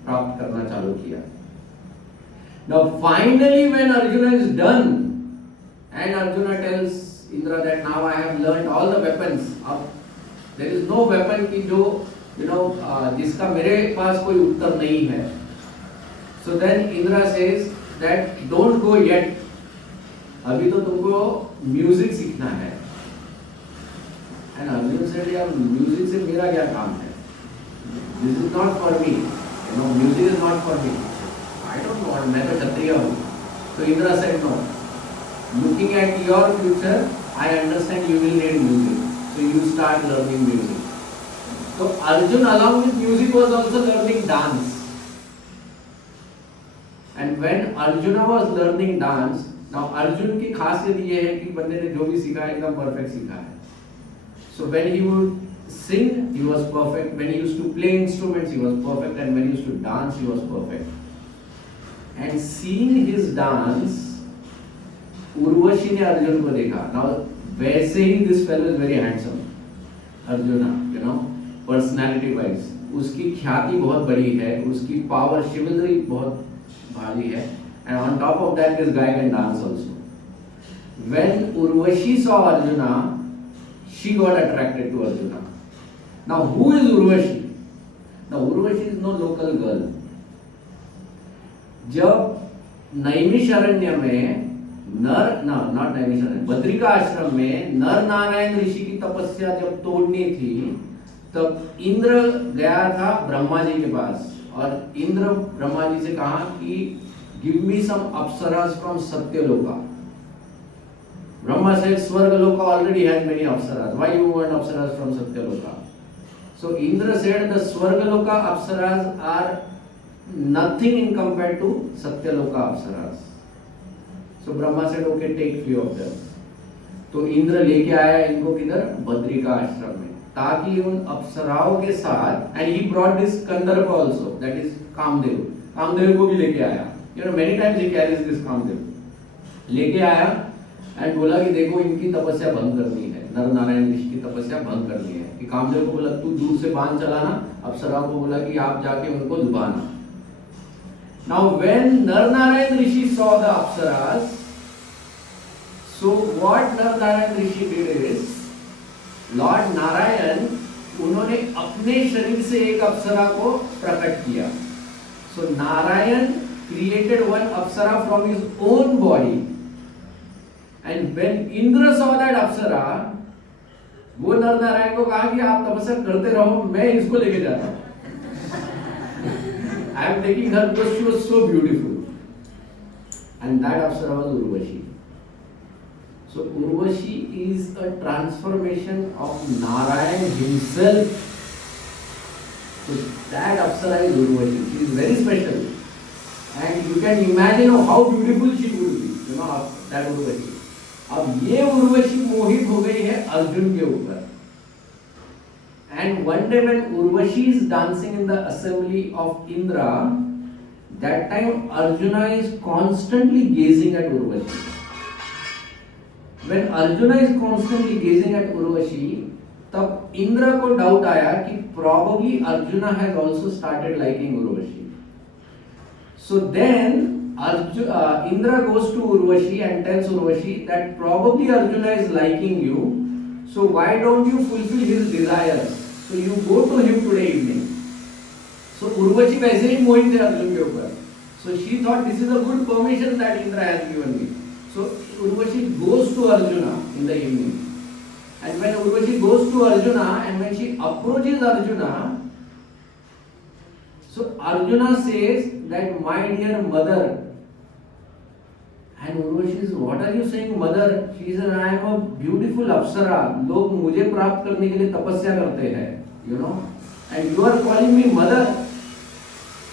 प्राप्त करना चालू किया। Now finally when Arjuna is done and Arjuna tells Indra that now I have learned all the weapons, अब there is no weapon की जो जिसका मेरे पास कोई उत्तर नहीं है। So then Indra says that don't go yet, अभी तो तुमको म्यूजिक सीखना है। And Arjuna said यार म्यूजिक से मेरा क्या काम है? This is not for me, music is not for me. I don't know, मैं तो क्षत्रिय हूँ। तो Indra said no. Looking at your future, I understand you will need music, so you start learning music. So Arjun along with music was also learning dance. And when Arjuna was learning dance, now Arjun की खासियत ये है कि बंदे ने जो भी सीखा है एकदम परफेक्ट सीखा है। So when he would sing, he was perfect. When he used to play instruments, he was perfect. And when he used to dance, he was perfect. And seeing his dance, Urvashi ने अर्जुन को देखा। Now वैसे ही this fellow is very handsome, arjuna, personality wise, उसकी ख्याति बहुत बड़ी है, उसकी power, chivalry बहुत भारी है, and on top of that this guy can dance also. When Urvashi saw Arjuna, she got attracted to Arjuna. Now who is Urvashi? Now Urvashi is no local girl. जब नैमिषारण्य में not Naimisharanya, Badrika आश्रम में नर नारायण ऋषि की तपस्या जब तोड़नी थी, तब इंद्र गया था ब्रह्मा जी के पास, और इंद्र ब्रह्मा जी से कहा कि give me some apsaras from Satyaloka. Brahma said Swargaloka already has many apsaras, why you want apsaras from Satyaloka? So Indra said the Swargaloka apsaras are nothing in compared to Satyaloka apsaras. So Brahma said okay, take few of them. तो इंद्र लेके आया इनको किधर? बद्रिका आश्रम में, ताकि उन अप्सराओं के साथ, and he brought this Kandarpa also, that is Kamadeva को भी लेके आया। many times he carries this Kamadeva, लेके आया एंड बोला कि देखो इनकी तपस्या भंग करनी है, नर नारायण ऋषि की तपस्या भंग करनी है। कि कामदेव को बोला तू दूर से बाण चलाना, अप्सराओं को बोला कि आप जाके उनको लुभाना। Now when Nar Narayan Rishi saw the apsaras, so what Nar Narayan Rishi did is, Lord Narayan उन्होंने अपने शरीर से एक अप्सरा को प्रकट किया। So Narayan created one apsara from his own body, and when Indra saw that apsara, वो नर नारायण को कहा कि आप तपस्या करते रहो, मैं इसको लेके जाता हूँ। I am taking her because she was so beautiful, and that apsara was Urvashi. So Urvashi is a transformation of Narayan himself. So that Apsara is Urvashi. She is very special, and you can imagine how beautiful she would be. You know that Urvashi. अब ये उर्वशी मोहित हो गई है अर्जुन के ऊपर. And one day when Urvashi is dancing in the assembly of Indra, that time Arjuna is constantly gazing at Urvashi. When Arjuna is constantly gazing at Urvashi, तब इंद्र को doubt आया कि probably Arjuna has also started liking Urvashi. So then Indra goes to Urvashi and tells Urvashi that probably Arjuna is liking you, so why don't you fulfill his desires? So you go to him today evening. So Urvashi वैसे ही मोहित थे अर्जुन के ऊपर. So she thought this is a good permission that Indra has given me. So Urvashi goes to Arjuna in the evening. And when Urvashi goes to Arjuna and when she approaches Arjuna, so Arjuna says that my dear mother. And Urvashi says, what are you saying, mother? She says, I am a beautiful Apsara. लोग मुझे प्राप्त करने के लिए तपस्या करते हैं, you know. And you are calling me mother.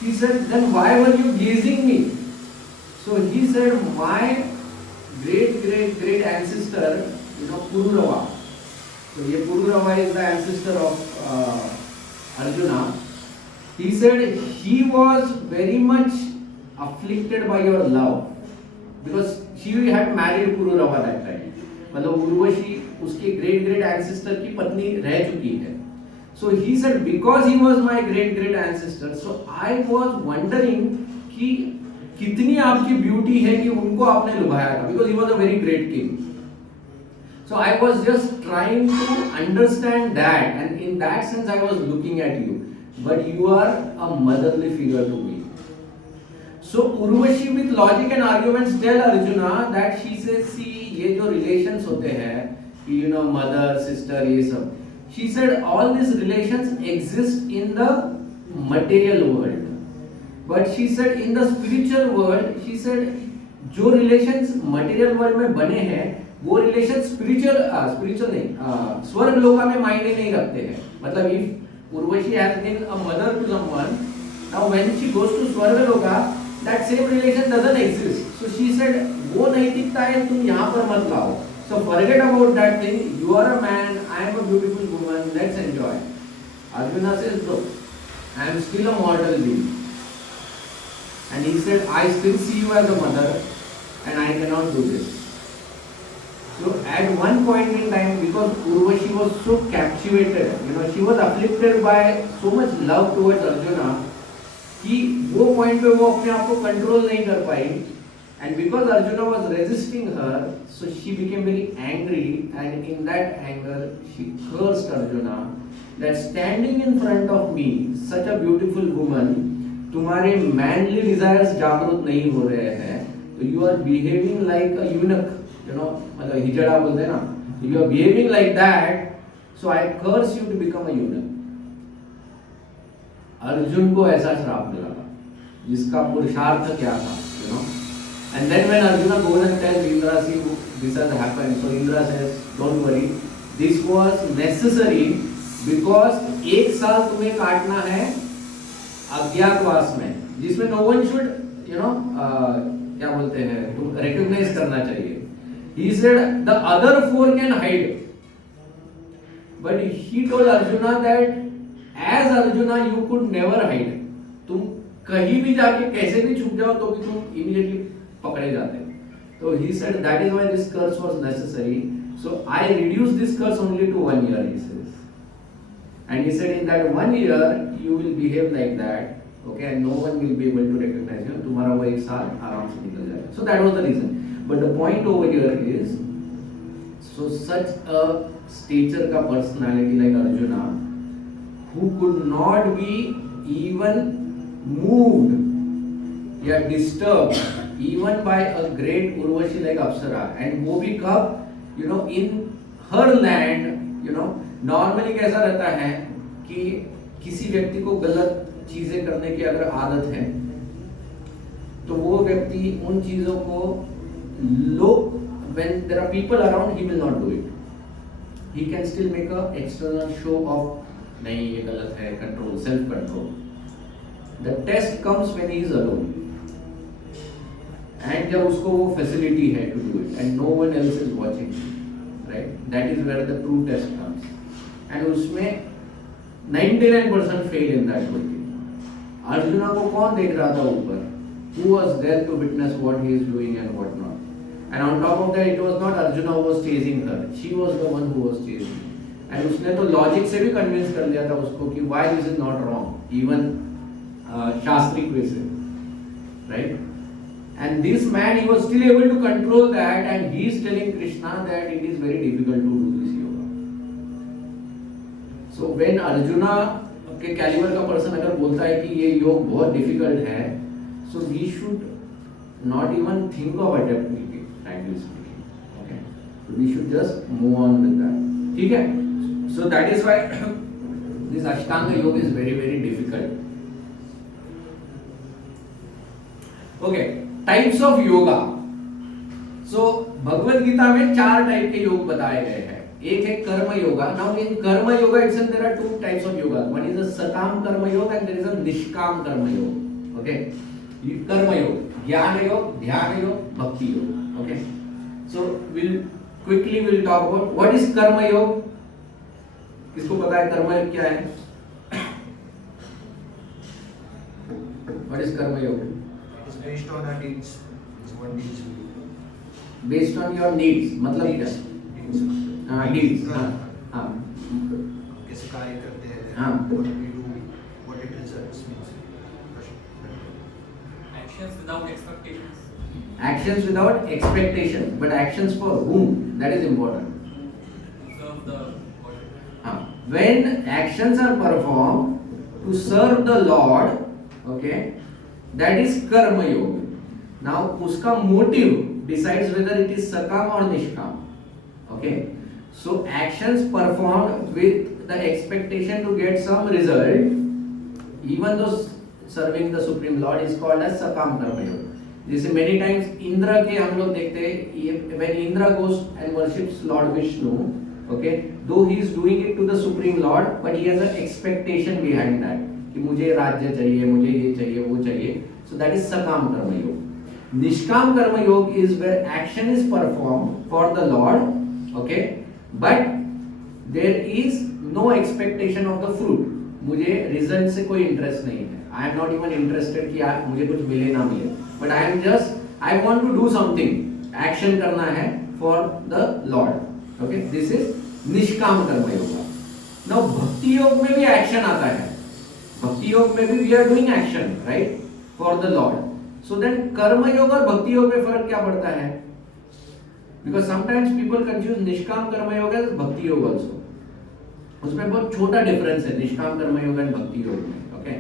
He said, then why were you gazing me? So he said, my great ancestor, you know, Pururava. So ये Pururava is the ancestor of Arjuna. He said he was very much afflicted by your love. Because she had married Pururava that time. मतलब उर्वशी उसके great ancestor की पत्नी रह चुकी है. So he said because he was my great ancestor, so I was wondering कि कितनी आपकी beauty है कि उनको आपने लुभाया था. Because he was a very great king. So I was just trying to understand that, and in that sense I was looking at you. But you are a motherly figure to me. So Urvashi with logic and arguments tell Arjuna that she says, see, ये जो relations होते हैं, you know, mother, sister, ये सब. She said all these relations exist in the material world. But she said in the spiritual world, she said जो relations material world में बने हैं, वो relations spiritual नहीं, स्वर्ग लोका में मायने नहीं रखते हैं. मतलब if Urvashi has been a mother to someone, now when she goes to स्वर्ग लोका, that same relation doesn't exist. So she said, वो नैतिकता है तुम यहाँ पर मत लाओ. So forget about that thing. You are a man, I am a beautiful woman. Let's enjoy. Arjuna says, look, I am still a mortal being. And he said, I still see you as a mother, and I cannot do this. So at one point in time, because Urvashi was so captivated, you know, she was afflicted by so much love towards Arjuna, कि वो point पे वो अपने आप को control नहीं कर पाई. And because Arjuna was resisting her, so she became very angry, and in that anger she cursed Arjuna that standing in front of me such a beautiful woman, तुम्हारे मैनली डिजायर्स जागरूक नहीं हो रहे हैं, तो you are behaving like a eunuch, you know, मतलब हिजड़ा बोलते हैं ना, you are behaving like that, so I curse you to become a eunuch. Arjun को ऐसा श्राप मिला था जिसका पुरुषार्थ क्या था, you know. And then when Arjuna goes and tells Indra, see, this has happened, so Indra says, don't worry, this was necessary because एक साल तुम्हें काटना है अज्ञातवास में, जिसमें no one should, you know, क्या बोलते हैं, तुम recognize करना चाहिए. He said the other four can hide, but he told Arjuna that as Arjuna you could never hide. तुम कहीं भी जाके कैसे भी छुप जाओ तो भी तुम immediately पकड़े जाते. So he said that is why this curse was necessary. So I reduced this curse only to 1 year, he says. And he said in that 1 year you will behave like that, okay, and no one will be able to recognize you. तुम्हारा वो एक साल आराम से निकल जाएगा. So that was the reason. But the point over here is, so such a stature का personality like Arjuna, who could not be even moved या disturbed even by a great Urvashi like Apsara, and वो भी कब, you know, in her land, you know, normally कैसा रहता है कि किसी व्यक्ति को गलत चीजें करने की अगर आदत है तो वो व्यक्ति उन चीजों को when there are people around, he will not do it. He can still make a external show of नहीं ये गलत है, control, self control. The test comes when he is alone. And जब उसको वो facility है to do it and no one else is watching, right? That is where the true test comes. And उसमें 99% fail in that whole thing. Arjuna को कौन देख रहा था ऊपर? Who was there to witness what he is doing and what not? And on top of that, it was not Arjuna who was chasing her. She was the one who was chasing. And उसने तो logic से भी convince कर लिया था उसको कि why this is not wrong, even शास्त्रिक way से, right? And this man, he was still able to control that, and he is telling Krishna that it is very difficult to do this yoga. So when Arjuna के caliber का person अगर बोलता है कि ये योग बहुत difficult है, so we should not even think of attempting it, frankly speaking. Okay, so we should just move on with that. ठीक है? So that is why this Ashtanga yoga is very very difficult. Okay, types of yoga. So Bhagavad Gita में 4 type के योग बताए गए हैं. एक है कर्म योगा. Now in कर्म yoga itself there are 2 types of yoga. One is a sakam karma yoga and there is a nishkam karma yoga. Okay, कर्म योग, ज्ञान योग, ध्यान योग, भक्ति योग. Okay, so we'll talk about what is कर्म योग. किसको पता है कर्म योग क्या है? What is कर्म योग? It's based on our needs. It's one needs. Based on your needs. मतलब क्या? Needs. हाँ. कैसे कार्य करते हैं? हाँ. What we do, what it results means. Actions without expectations. Actions without expectation, but actions for whom? That is important. Serve the body. When actions are performed to serve the Lord, okay, that is karma yoga. Now uska motive decides whether it is sakam or nishkam. Okay, so actions performed with the expectation to get some result, even though serving the Supreme Lord is called as sakam karma yoga. जैसे many times Indra के हम लोग देखते हैं, when Indra goes and worships Lord Vishnu, okay, though he is doing it to the Supreme Lord, but he has an expectation behind that कि मुझे राज्य चाहिए, मुझे ये चाहिए, वो चाहिए. So that is sakam karma yoga. Nishkam karma yoga is where action is performed for the Lord, okay, but there is no expectation of the fruit. मुझे result से कोई interest नहीं है. I am not even interested कि यार मुझे कुछ मिले ना मिले. But I want to do something. Action करना है for the Lord. Okay, this is निष्काम कर्म योगा. Now भक्ति योग में भी action आता है. भक्ति योग में भी we are doing action, right, for the Lord. So then कर्म योग और भक्ति योग में फर्क क्या पड़ता है? Because sometimes people confuse निष्काम कर्म योग as भक्ति योग also. उसमें बहुत छोटा डिफरेंस है निष्काम कर्म योग और भक्ति योग में. Okay,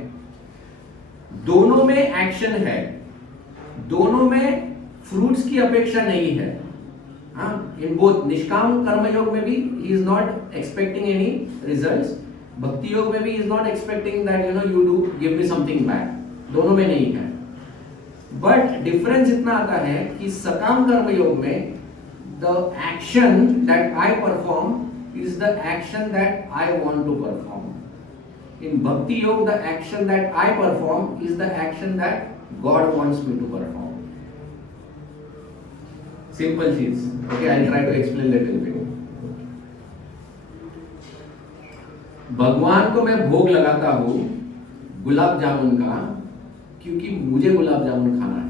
दोनों में एक्शन है, दोनों में फ्रूट्स की अपेक्षा नहीं है. हाँ, इन बोथ निष्काम कर्म योग में भी he is not expecting any results, भक्ति योग में भी he is not expecting that you do give me something back. दोनों में नहीं है. बट डिफरेंस इतना आता है कि सकाम कर्म योग में the action that I perform is the action that I want to perform. In bhakti yoga, the action that I perform is the action that God wants me to perform. Simple things. Okay, I'll try to explain little bit. भगवान को मैं भोग लगाता हूँ गुलाब जामुन का, क्योंकि मुझे गुलाब जामुन खाना है.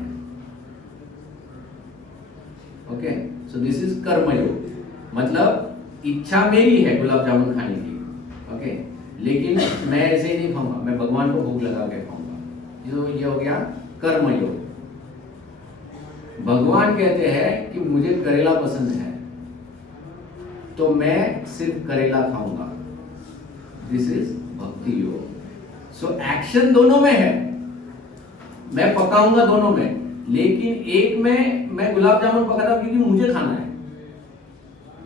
Okay, so this is कर्म योग. मतलब इच्छा मेरी है गुलाब जामुन खाने की. Okay, लेकिन मैं ऐसे ही नहीं खाऊंगा, मैं भगवान को भोग लगा के खाऊंगा. ये हो गया कर्म योग. भगवान कहते हैं कि मुझे करेला पसंद है, तो मैं सिर्फ करेला खाऊंगा. दिस इज भक्ति योग. सो एक्शन दोनों में है, मैं पकाऊंगा दोनों में, लेकिन एक में मैं गुलाब जामुन पकाता हूं क्योंकि मुझे खाना है.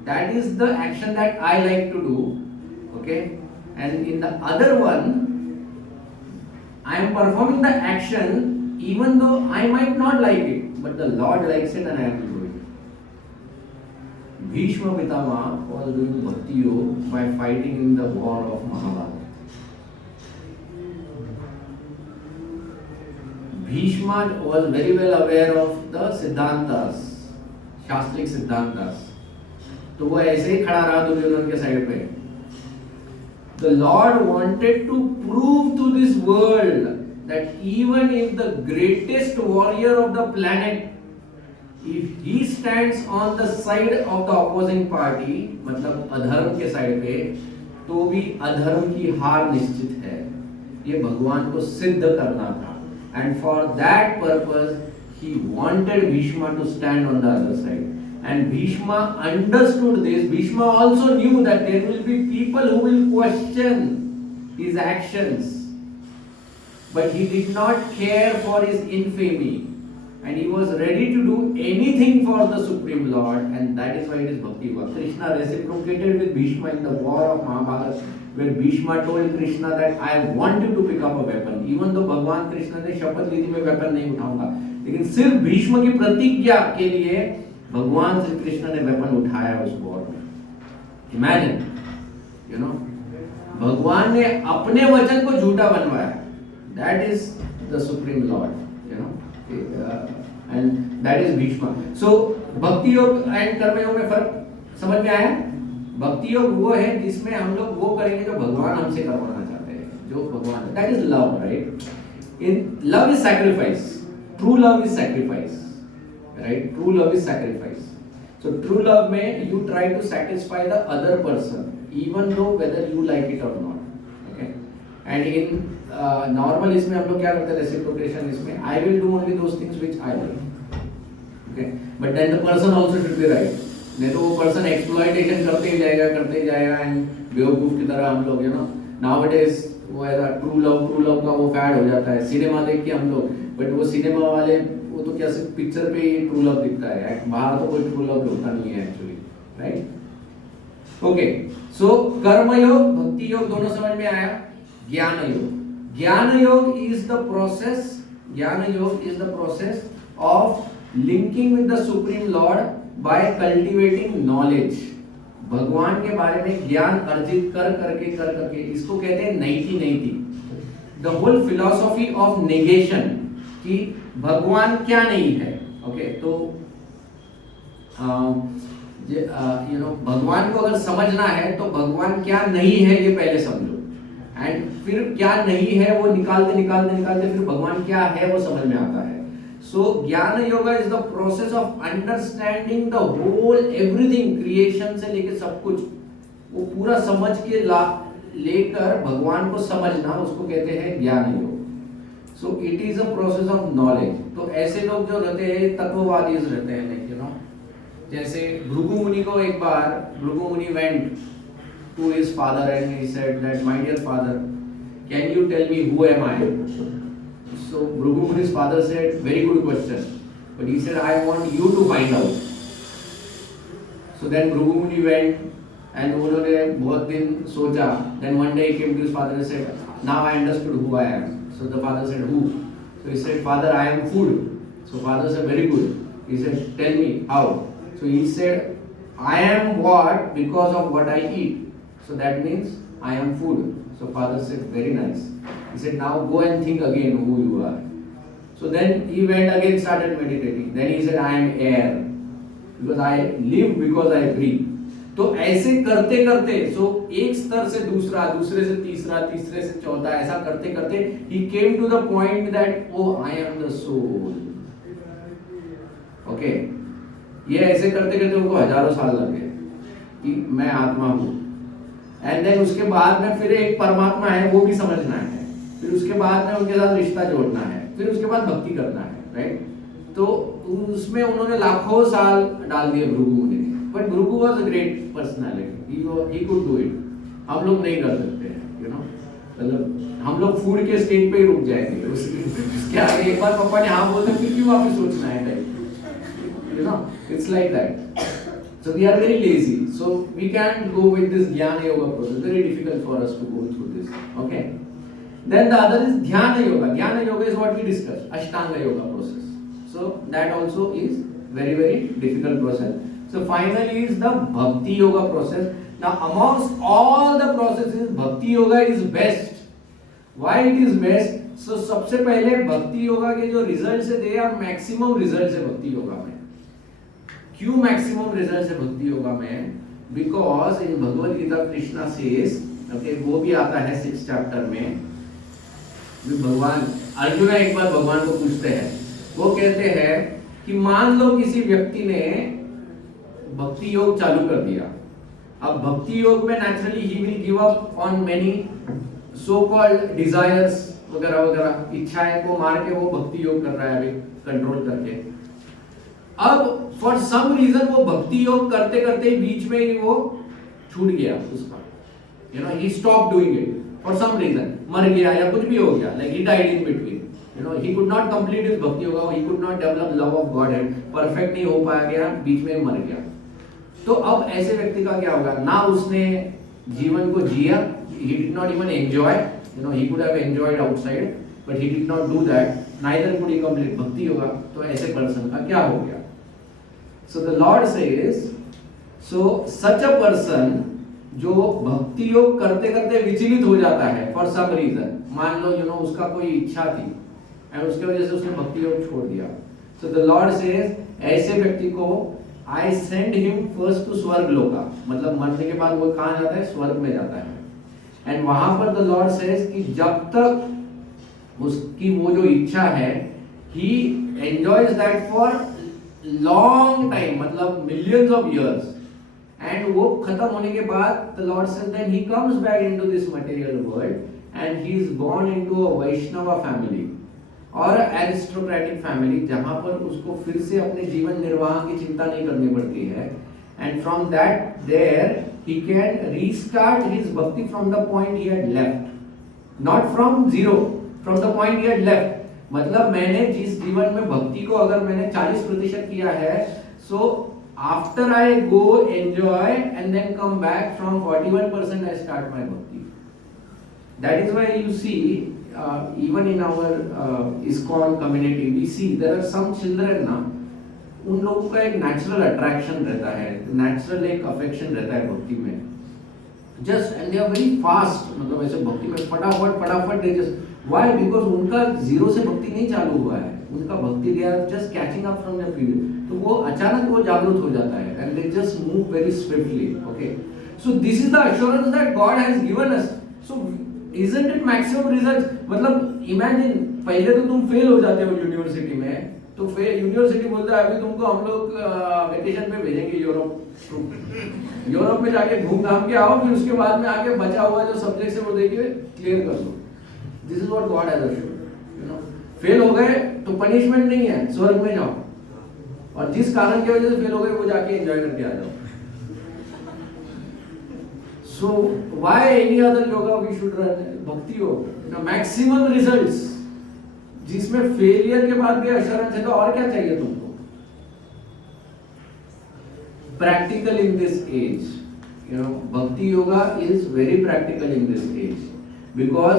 That is the action that I like to do. Okay, and in the other one I am performing the action even though I might not like it, but the Lord likes it and I have to do it. Bhishma Pitama was doing Bhakti Yoga by fighting in the war of Mahabharata. Bhishma was very well aware of the Siddhantas, शास्त्रिक सिद्धांतास, तो वो ऐसे ही खड़ा रहा दुर्योधन के side पे. The Lord wanted to prove to this world that even if the greatest warrior of the planet, if he stands on the side of the opposing party, मतलब अधर्म के साइड पे, तो भी अधर्म की हार निश्चित है. ये भगवान को सिद्ध करना था. And for that purpose, he wanted Bhishma to stand on the other side. And Bhishma understood this. Bhishma also knew that there will be people who will question his actions. But he did not care for his infamy. And he was ready to do anything for the Supreme Lord. And that is why it is Bhakti Yoga. Krishna reciprocated with Bhishma in the war of Mahabharata, where Bhishma told Krishna that I want you to pick up a weapon. Even though भगवान कृष्ण ने शपथ ली थी मैं weapon नहीं उठाऊंगा, लेकिन सिर्फ भीष्म की प्रतिज्ञा के लिए भगवान श्री कृष्ण ने वेपन उठाया उस वॉर में. इमेजिन, यू नो, भगवान ने अपने वचन को झूठा बनवाया. That is the supreme lord, you know, and that is Bhishma. So bhakti yoga and कर्म योग में फर्क समझ में आया? भक्ति योग वो है जिसमें हम लोग वो करेंगे जो भगवान हमसे करवाना चाहते हैं, जो भगवान, that is love, right? In love is sacrifice. True love is sacrifice, right? True love is sacrifice. So true love में you try to satisfy the other person even though whether you like it और not. Okay, and in normal इसमें हम लोग क्या करते हैं, reciprocation, इसमें I will do only those things which I like. Okay, but then the person also should be right. नहीं तो वो पर्सन एक्सप्लॉइटेशन करते ही जाएगा एंड बेवकूफ की तरह हम लोग, यू नो, नाउअडेज वो ऐसा ट्रू लव का वो फैड हो जाता है. सिनेमा देख के हम लोग, बट वो सिनेमा वाले वो तो क्या सिर्फ पिक्चर पे ही ट्रू लव दिखता है, बाहर तो कोई ट्रू लव होता नहीं है एक्चुअली, राइट? ओके, सो कर्म योग, भक्ति योग दोनों समझ में आया. ज्ञान योग, ज्ञान योग इज द प्रोसेस, ज्ञान योग is the process of linking with the supreme Lord by cultivating knowledge. भगवान के बारे में ज्ञान अर्जित कर करके इसको कहते हैं नैति. The whole philosophy of negation, कि भगवान क्या नहीं है. ओके, तो यू नो, भगवान को अगर समझना है तो भगवान क्या नहीं है ये पहले समझो, एंड फिर क्या नहीं है वो निकालते फिर भगवान क्या है वो समझ में आता है. So ज्ञान yoga is the process of understanding the whole everything, creation से लेके सब कुछ, वो पूरा समझ के लेकर भगवान को समझना, उसको कहते हैं ज्ञान योग. So it is a process of knowledge. तो ऐसे लोग जो रहते हैं तत्ववादी रहते हैं, लाइक यू नो, जैसे भृगु मुनि को एक बार भृगु मुनि went to his father and he said that my dear father, can you tell me who am I? So Bhrigu Muni's father said, very good question, but he said, I want you to find out. So then Bhrigu Muni went and उन्होंने बहुत दिन सोचा. Then one day he came to his father and said, now I understood who I am. So the father said, who? So he said, father, I am food. So father said, very good. He said, tell me how. So he said, I am what? Because of what I eat. So that means I am food. So father said, very nice. He said, now go and think again who you are. So then he went again, started meditating. Then he said, I am air, because I live because I breathe. तो ऐसे करते करते, so एक स्तर से दूसरा, दूसरे से तीसरा, तीसरे से चौथा, ऐसा करते करते he came to the point that oh I am the soul. Okay, ये ऐसे करते करते उनको हजारों साल लग गए कि मैं आत्मा हूँ. एंड देन उसके बाद में फिर एक परमात्मा है वो भी समझना है, फिर उसके बाद में उनके साथ रिश्ता जोड़ना है, फिर उसके बाद भक्ति करना है, राइट? तो उसमें उन्होंने लाखों साल डाल दिए भृगु मुनि ने. But Bhrigu was a great personality, he could do it. हम लोग नहीं कर सकते हैं, यू नो, मतलब हम लोग फूड के स्टेज पे ही रुक जाएंगे. उसके आगे एक बार पापा ने हाँ बोलते फिर क्यों वापस सोचना है, type, you know, it's like that. So we are very lazy. So we can't go with this Jnana Yoga process. Very difficult for us to go through this. Okay. Then the other is Dhyana Yoga. Dhyana Yoga is what we discussed. Ashtanga Yoga process. So that also is very difficult process. So finally is the Bhakti Yoga process. Now amongst all the processes, Bhakti Yoga is best. Why it is best? So सबसे पहले भक्ति योगा के जो results है, they are maximum results है bhakti yoga में. क्यों maximum results है भक्ति योगा में? Because in Bhagavad Gita Krishna says, okay, वो भी आता है 6th चैप्टर में. भगवान अर्जुन एक बार भगवान को पूछते हैं, वो कहते हैं कि मान लो किसी व्यक्ति ने भक्ति योग चालू कर दिया. अब भक्ति योग में naturally he will give up on many so called desires वगैरह वगैरह, इच्छाएं को मार के वो भक्ति योग कर रहा है अभी कंट्रोल करके. अब फॉर सम रीजन वो भक्ति योग करते करते बीच में ही वो छूट गया उसका, you know, he stop doing it for some reason, मर गया या कुछ भी हो गया, like he died in between, you know, he could not complete his bhakti yoga, he could not develop love of Godhead, perfect नहीं हो पाया गया, बीच में मर गया. तो अब ऐसे व्यक्ति का क्या होगा? ना उसने जीवन को जिया, he did not even enjoy, you know, he could have enjoyed outside, but he did not do that, neither could he complete bhakti yoga. तो ऐसे पर्सन का क्या हो गया? So the Lord says, so such a person जो भक्ति योग करते करते विचलित हो जाता है for some reason, मान लो you know उसका कोई इच्छा थी और उसके वजह से उसने भक्ति योग छोड़ दिया. So the Lord says, ऐसे व्यक्ति को I send him first to स्वर्ग लोका, मतलब मरने के बाद वो कहाँ जाता है? स्वर्ग में जाता है. एंड वहां पर द लॉर्ड सेज कि जब तक उसकी वो जो इच्छा है, he enjoys that for long time, मतलब मिलियंस ऑफ इयर्स. एंड वो खत्म होने के बाद the lord says then he comes back into this material world and he is born into a Vaishnava family और एरिस्टोक्रेटिक फैमिली, जहां पर उसको फिर से अपने जीवन निर्वाह की चिंता नहीं करनी पड़ती है. And from that there he can restart his bhakti from the point he had left, not from zero, from the point he had left. मतलब मैंने जिस जीवन में भक्ति को अगर मैंने 40% किया है, so after I go enjoy and then come back from 41% I start my bhakti. That is why you see even in our ISKCON community we see there are some children ना, उन लोगों का एक नेचुरल अट्रैक्शन रहता है, natural एक affection रहता है भक्ति में, just and they are very fast, मतलब ऐसे भक्ति में फटाफट दे जस्ट, व्हाई? बिकॉज उनका जीरो से भक्ति नहीं चालू हुआ है, उनका भक्ति they are just catching up from their previous, तो वो अचानक वो जागरूक हो जाता है and they just move very swiftly. Okay, so this is the assurance that God has given us. So isn't it maximum result? मतलब इमेजिन, पहले तो तुम फेल हो जाते हो यूनिवर्सिटी में, तो फिर यूनिवर्सिटी बोलता है अभी तुमको हम लोग वेकेशन पे भेजेंगे यूरोप में जाके घूम घाम के आओ, फिर उसके बाद में आके बचा हुआ जो सब्जेक्ट है वो देखिए क्लियर कर दो. This is what God has assured, you know. Fail हो गए तो पनिशमेंट नहीं है, स्वर्ग में जाओ, और जिस कारण की वजह से फेल हो गए वो जाके एंजॉय करके आ जाओ. So why any other yoga we should run? Bhakti yoga, you know, maximum results, जिसमें फेलियर के बाद भी एश्योरेंस है, तो और क्या चाहिए तुमको? Practical in this age, you know, bhakti yoga is very practical in this age, because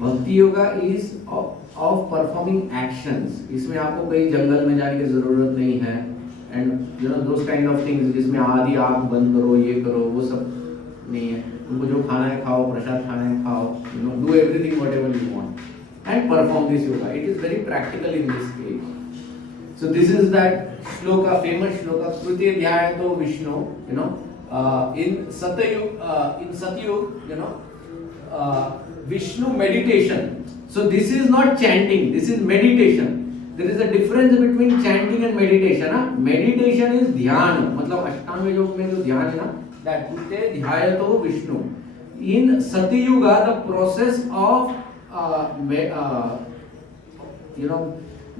bhakti yoga is of performing actions. इसमें आपको कहीं जंगल में जाने की जरूरत नहीं है, and you know those kind of things जिसमें आधी आंख बंद करो, ये करो, वो सब नहीं है. तुमको जो खाना है खाओ, प्रसाद खाना है खाओ, you know, do everything whatever you want and perform this yoga. It is very practical in this case. So this is that shloka, famous shloka, Kriti Dhyayato Vishnu, you know, in Satyug, you know, Vishnu meditation. So this is not chanting, this is meditation. There is a difference between chanting and meditation. Huh? Meditation is ध्यान, मतलब अष्टांग योग में जो ध्यान है ना, that Kriti Dhyayato Vishnu. In Satyuga, the process of you know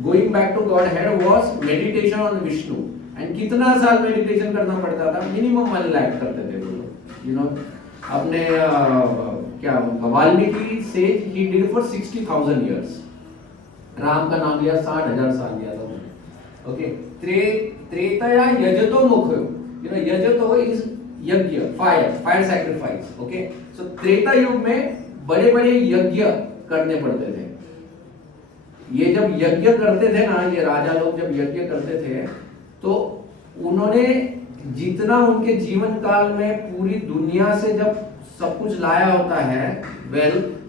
going back to Godhead was meditation on Vishnu. And कितना साल मेडिटेशन करना पड़ता था? मिनिमम 1 लाख करते थे वो लोग, यू नो. अपने क्या वाल्मीकि से he did for 60,000 years. Ram का नाम लिया 60,000 साल लिया था उन्होंने. ओके, त्रेतया यजतो मुख, यू नो, यजतो इज यज्ञ, फायर सैक्रिफाइस. ओके, सो त्रेता युग में बड़े बड़े यज्ञ करने पड़ते थे. ये जब यज्ञ करते थे ना, ये राजा लोग जब यज्ञ करते थे, तो उन्होंने जितना उनके जीवन काल में पूरी दुनिया से जब सब कुछ लाया होता है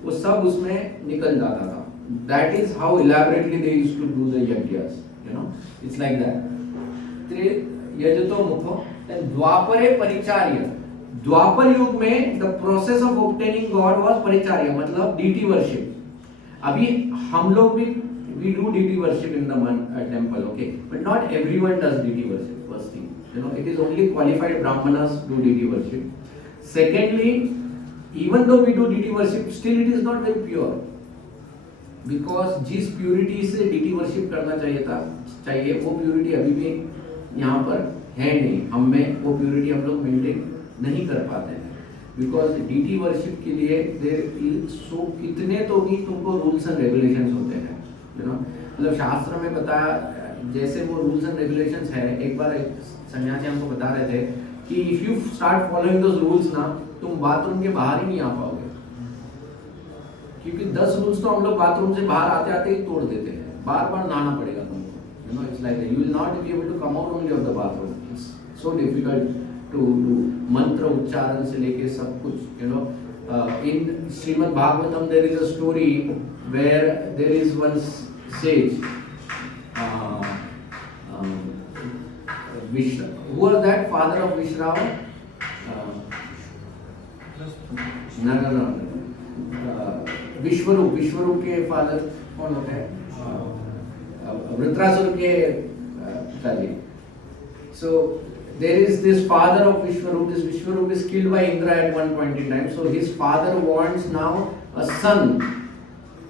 वो सब उसमें निकल जाता था. That is how elaborately they used to do the yajnas. It's like that. यजतो मुखो. द्वापरे परिचार्य. द्वापर युग में the process of obtaining God was परिचार्य, मतलब deity worship. अभी हम लोग भी we do deity worship in the temple, okay, but not everyone does deity worship. First thing, it is only qualified brahmanas do deity worship. Secondly, even though we do deity worship, still it is not very pure, because जिस purity से deity worship करना चाहिए वो purity अभी भी यहाँ पर है नहीं. हम में वो प्योरिटी हम लोग मेंटेन नहीं कर पाते हैं, बिकॉज डीटी वर्शिप के लिए कितने तो भी तुमको रूल्स एंड रेगुलेशंस होते हैं. मतलब शास्त्र में बताया जैसे वो रूल्स एंड रेगुलेशंस है. एक बार एक सन्यासी हमको बता रहे थे कि if you start following those rules ना, तुम बाथरूम के बाहर ही नहीं आ पाओगे, क्योंकि 10 रूल्स तो हम लोग बाथरूम से बाहर आते आते ही तोड़ देते हैं. बार बार नहाना पड़ेगा तुमको. It's like that. You will not be able to come out only of the bathroom. It's so difficult to do. मंत्र उच्चारण से लेके सब कुछ. In Srimad Bhagavatam there is a story where there is one sage. Who was that father of Vishrava? No. विश्वरूप के father कौन होते हैं? वृत्रासुर के पिताजी. So there is this father of Vishwarup. This Vishwarup is killed by Indra at one point in time. So his father wants now a son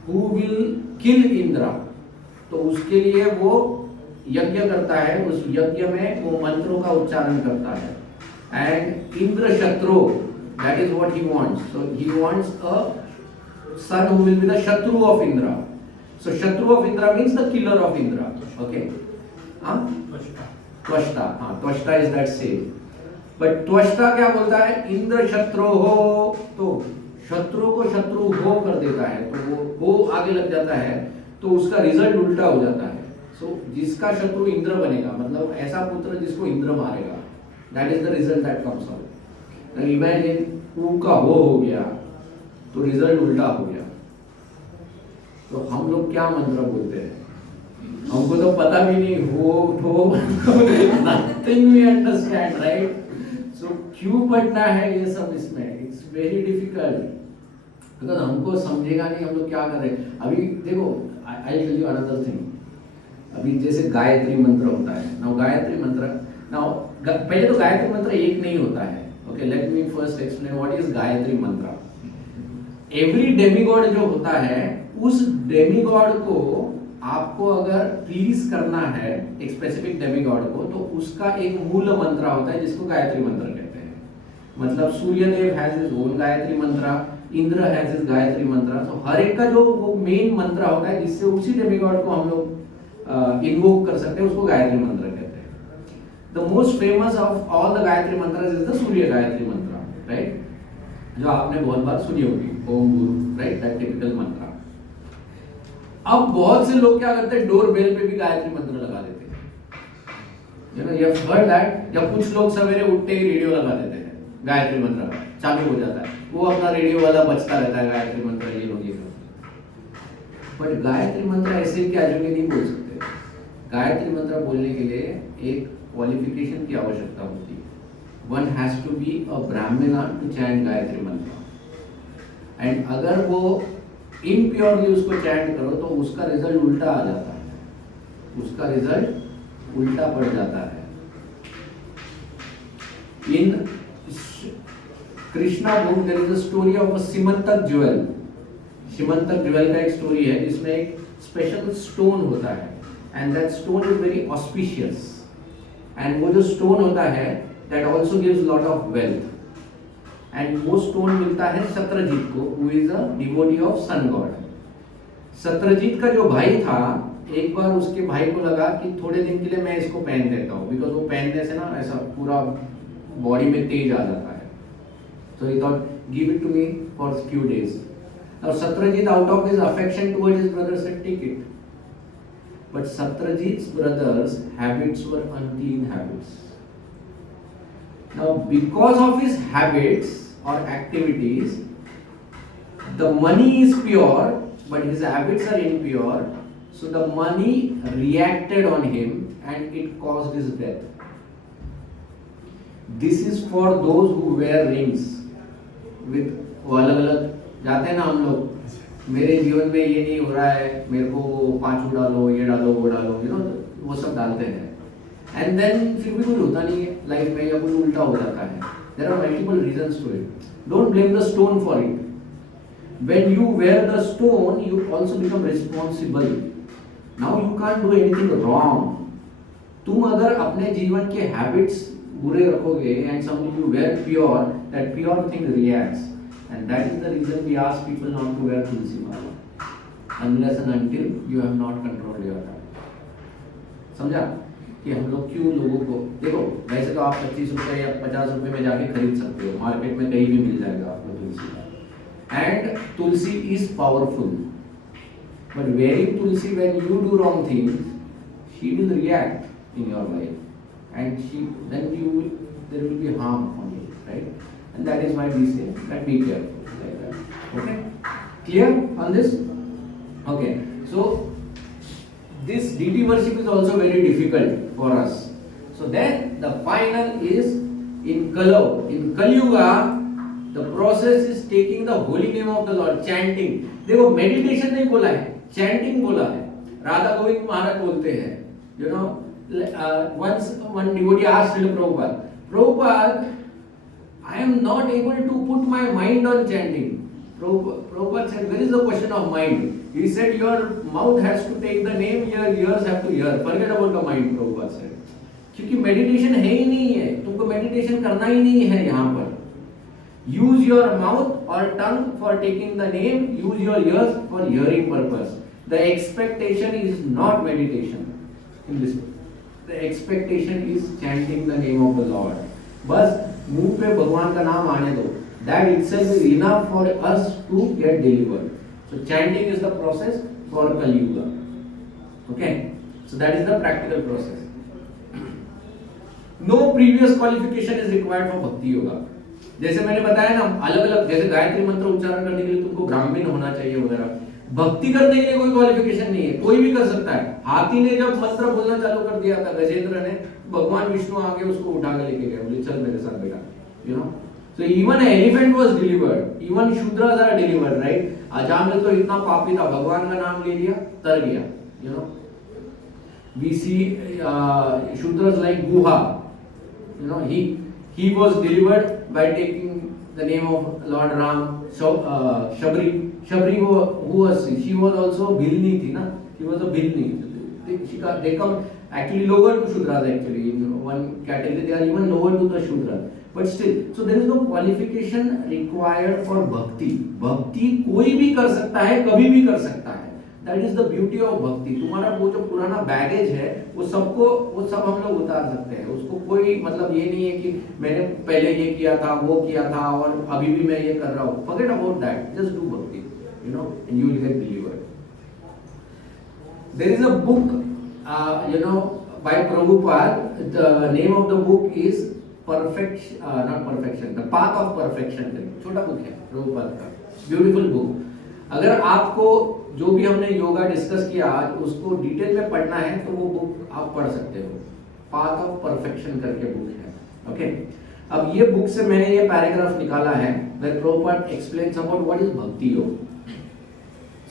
who will kill Indra. तो उसके लिए वो यज्ञ करता है. उस यज्ञ में वो मंत्रों का उच्चारण करता है. And Indra Shatru, that is what he wants. So he wants a son who will be the Shatru of Indra. So Shatru of Indra means the killer of Indra. Okay. Tvashta. Tvashta is that sage. But Tvashta क्या बोलता है? इंद्र शत्रु हो, तो शत्रु को शत्रु हो कर देता है. तो वो आगे लग जाता है, तो उसका रिजल्ट उल्टा हो जाता है. So जिसका शत्रु इंद्र बनेगा, मतलब ऐसा पुत्र जिसको इंद्र मारेगा, that is the result that comes out. Now imagine ऊ का हो गया, तो रिजल्ट उल्टा हो गया. तो हम लोग क्या मंत्र बोलते हैं? हमको तो पता भी नहीं. हो नथिंग वी अंडरस्टैंड, राइट? सो क्यों पढ़ना है ये सब इसमें? इट्स वेरी डिफिकल्ट, बिकॉज हमको समझेगा नहीं हम लोग क्या कर रहे हैं. अभी देखो, I will tell you another thing. अभी जैसे गायत्री मंत्र होता है. नाउ गायत्री मंत्र, पहले तो गायत्री मंत्र एक नहीं होता है. Okay, let me first explain what is Gayatri mantra. Every demigod जो होता है, उस डेमीगॉड को आपको अगर प्लीज करना है, एक स्पेसिफिक डेमीगॉड को, तो उसका एक मूल मंत्र होता है जिसको गायत्री मंत्र कहते हैं. मतलब Suryadev has his own Gayatri मंत्र, इंद्र हैज हिज गायत्री मंत्र. तो हर एक का जो वो मेन मंत्र होता है जिससे उसी डेमीगॉड को हम लोग इन्वोक कर सकते हैं, उसको गायत्री मंत्र कहते हैं. The most famous of all the Gayatri मंत्र इज द सूर्य गायत्री मंत्र, राइट? जो आपने बहुत बार सुनी होगी, ओम गुरु, राइट? दैट टिपिकल मंत्र. अब बहुत से लोग क्या करते हैं, डोर बेल पे भी गायत्री मंत्र लगा देते हैं. You have heard that. या कुछ लोग सवेरे उठते ही रेडियो लगा देते हैं, गायत्री मंत्र चालू हो जाता है, वो अपना रेडियो वाला बजता रहता है, गायत्री मंत्र ये लोग ये करते. बट गायत्री मंत्र ऐसे कैजुअली नहीं बोल सकते. गायत्री मंत्र बोलने के लिए एक क्वालिफिकेशन की आवश्यकता होती है. One has to be a Brahmin to chant Gayatri मंत्र. एंड अगर वो इम्प्योरली उसको चैंट करो तो उसका रिजल्ट उल्टा आ जाता है. उसका रिजल्ट उल्टा पड़ जाता है. In Krishna book there is a story of a Syamantaka jewel. Syamantaka jewel का एक स्टोरी है जिसमें एक स्पेशल स्टोन होता है, and that stone is very auspicious. And वो जो स्टोन होता है that also gives lot of wealth. And वो स्टोन मिलता है सत्यजीत को, who is a devotee of sun god. Satyajit का जो भाई था, एक बार उसके भाई को लगा कि थोड़े दिन के लिए मैं इसको पहन देता हूँ, बिकॉज वो पहनने से ना ऐसा पूरा बॉडी में तेज आ जाता है. So he thought give it to me for few days. और Satyajit out of his affection towards his brother said take it. but Satyajit's brothers' habits were unclean habits. Now, because of his habits or activities, the money is pure, but his habits are impure. So the money reacted on him and it caused his death. This is for those who wear rings with वो अलग अलग जाते हैं ना हम लोग, मेरे जीवन में ये नहीं हो रहा है, मेरे को 5 डालो, ये डालो, वो डालो, वो सब डालते हैं एंड देन फिर भी कुछ होता नहीं है लाइफ में या कुछ उल्टा हो जाता है. There are multiple reasons to it. Don't blame the stone for it. When you wear the stone you also become responsible. Now you can't do anything wrong. तुम अगर अपने जीवन के हैबिट्स बुरे रखोगे and something you wear pure, that pure thing reacts and that is the reason we ask people not to wear tulsi mala unless and until you have not controlled your heart. समझा कि हम लोग क्यों लोगों को, देखो वैसे तो आप 25 रुपए या 50 रुपए में जाके खरीद सकते हो, मार्केट में कहीं भी मिल जाएगा आपको तुलसी. And tulsi is powerful, but wearing tulsi when you do wrong things she will react in your life and then there will be harm on you, right? And that is why we say that be careful like that. Okay, clear on this? Okay, so this deity worship is also very difficult for us. So then the final is in Kali Yuga, the process is taking the holy name of the Lord, chanting. देखो meditation नहीं बोला है, chanting बोला है. राधा गोविंद महाराज बोलते हैं, you know. Once one devotee asked Srila Prabhupada, I am not able to put my mind on chanting. Prabhupada said, where is the question of mind? He said, your mouth has to take the name, your ears have to hear. Forget about the mind, Prabhupada said. क्योंकि meditation है ही नहीं है, तुमको meditation करना ही नहीं है यहाँ पर. Use your mouth or tongue for taking the name, use your ears for hearing purpose. The expectation is not meditation in this way. The expectation is chanting the name of the Lord. बस मुंह पे भगवान का नाम आने दो. That itself is enough for us to get delivered. So chanting is the process for Kali Yuga. Okay, so that is the practical process. No previous qualification is required for Bhakti Yoga. जैसे मैंने बताया ना, अलग अलग जैसे गायत्री मंत्र उच्चारण करने के लिए तुमको ब्राह्मण होना चाहिए वगैरह. भक्ति करने के लिए कोई क्वालिफिकेशन नहीं है, कोई भी कर सकता है. हाथी ने जब मंत्र बोलना चालू कर दिया था, गजेंद्र ने, भगवान विष्णु आके उसको उठा के लेके गए, बोले चल मेरे साथ बेटा, you know. So even elephant was delivered, even Shudras are delivered, right. Ajamil तो इतना पापी था, भगवान का नाम ले लिया, तर गया, you know. We see Shudras like Guha, you know, he was delivered by taking the name of Lord Ram. Shabri who was she was also Bhilni थी ना, she was a Bhilni. They come actually lower to Shudras actually, in one category they are even lower to the Shudra, but still, so there is no qualification required for bhakti. Bhakti कोई भी कर सकता है, कभी भी कर सकता है. That is the beauty of bhakti. तुम्हारा वो जो पुराना बैगेज है वो सब हम लोग उतार सकते हैं. उसको कोई मतलब ये नहीं है कि मैंने पहले ये किया था, वो किया था और अभी भी मैं ये कर रहा हूँ. Forget about that. Just do bhakti, you know, and you will get delivered. There is a book, you know, by Prabhupada. The name of the book is not perfection, the path of perfection. छोटा book है प्रभुपाद का, beautiful book. अगर आपको जो भी हमने yoga discuss किया आज उसको डिटेल में पढ़ना है तो वो बुक आप पढ़ सकते हो. पाथ ऑफ परफेक्शन करके बुक है. ओके, अब ये बुक से मैंने ये पैराग्राफ निकाला है where Prabhupada explains about what is bhakti yoga.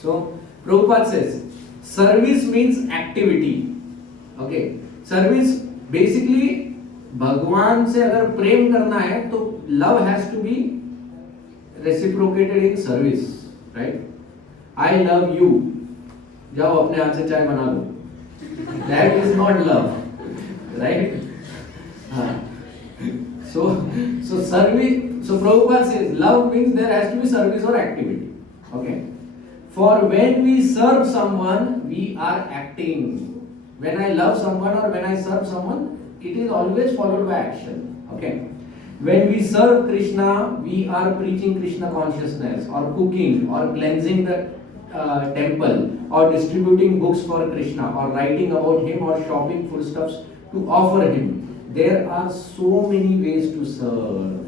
So Prabhupada says service means activity. Okay, service basically भगवान से अगर प्रेम करना है तो love has to be reciprocated in service, right? I love you. जाओ अपने हाथ से चाय बना लो. That is not love, right? So service. So Prabhupada says love means there has to be service or activity. Okay. For when we serve someone, we are acting. When I love someone or when I serve someone, it is always followed by action. Okay. When we serve Krishna, we are preaching Krishna consciousness or cooking or cleansing the temple or distributing books for Krishna or writing about him or shopping foodstuffs to offer him. There are so many ways to serve.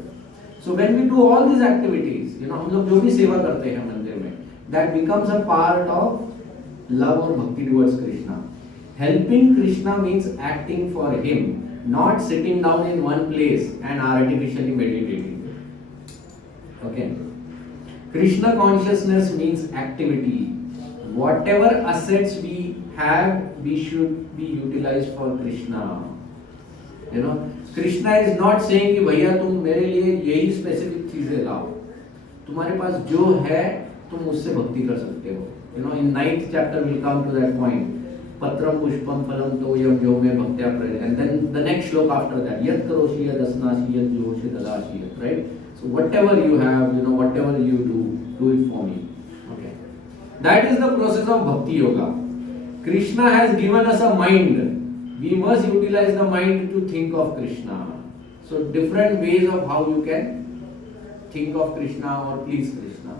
So when we do all these activities, हम लोग जो भी सेवा करते हैं मंदिर में, that becomes a part of love और bhakti towards Krishna. Helping Krishna means acting for him, not sitting down in one place and artificially meditating. Okay. Krishna consciousness means activity. Whatever assets we have, we should be utilized for Krishna. Krishna is not saying कि भैया तुम मेरे लिए यही specific चीजें लाओ. तुम्हारे पास जो है तुम उससे भक्ति कर सकते हो. In 9th chapter we'll come to that point. Patram pushpam phalam toyam yo me bhaktya prayat. And then the next slok after that, yat karoshi yad asnashi yad joshi dadashi, right? So whatever you have, whatever you do it for me. Okay. That is the process of bhakti yoga. Krishna has given us a mind. We must utilize the mind to think of Krishna. So different ways of how you can think of Krishna or please Krishna.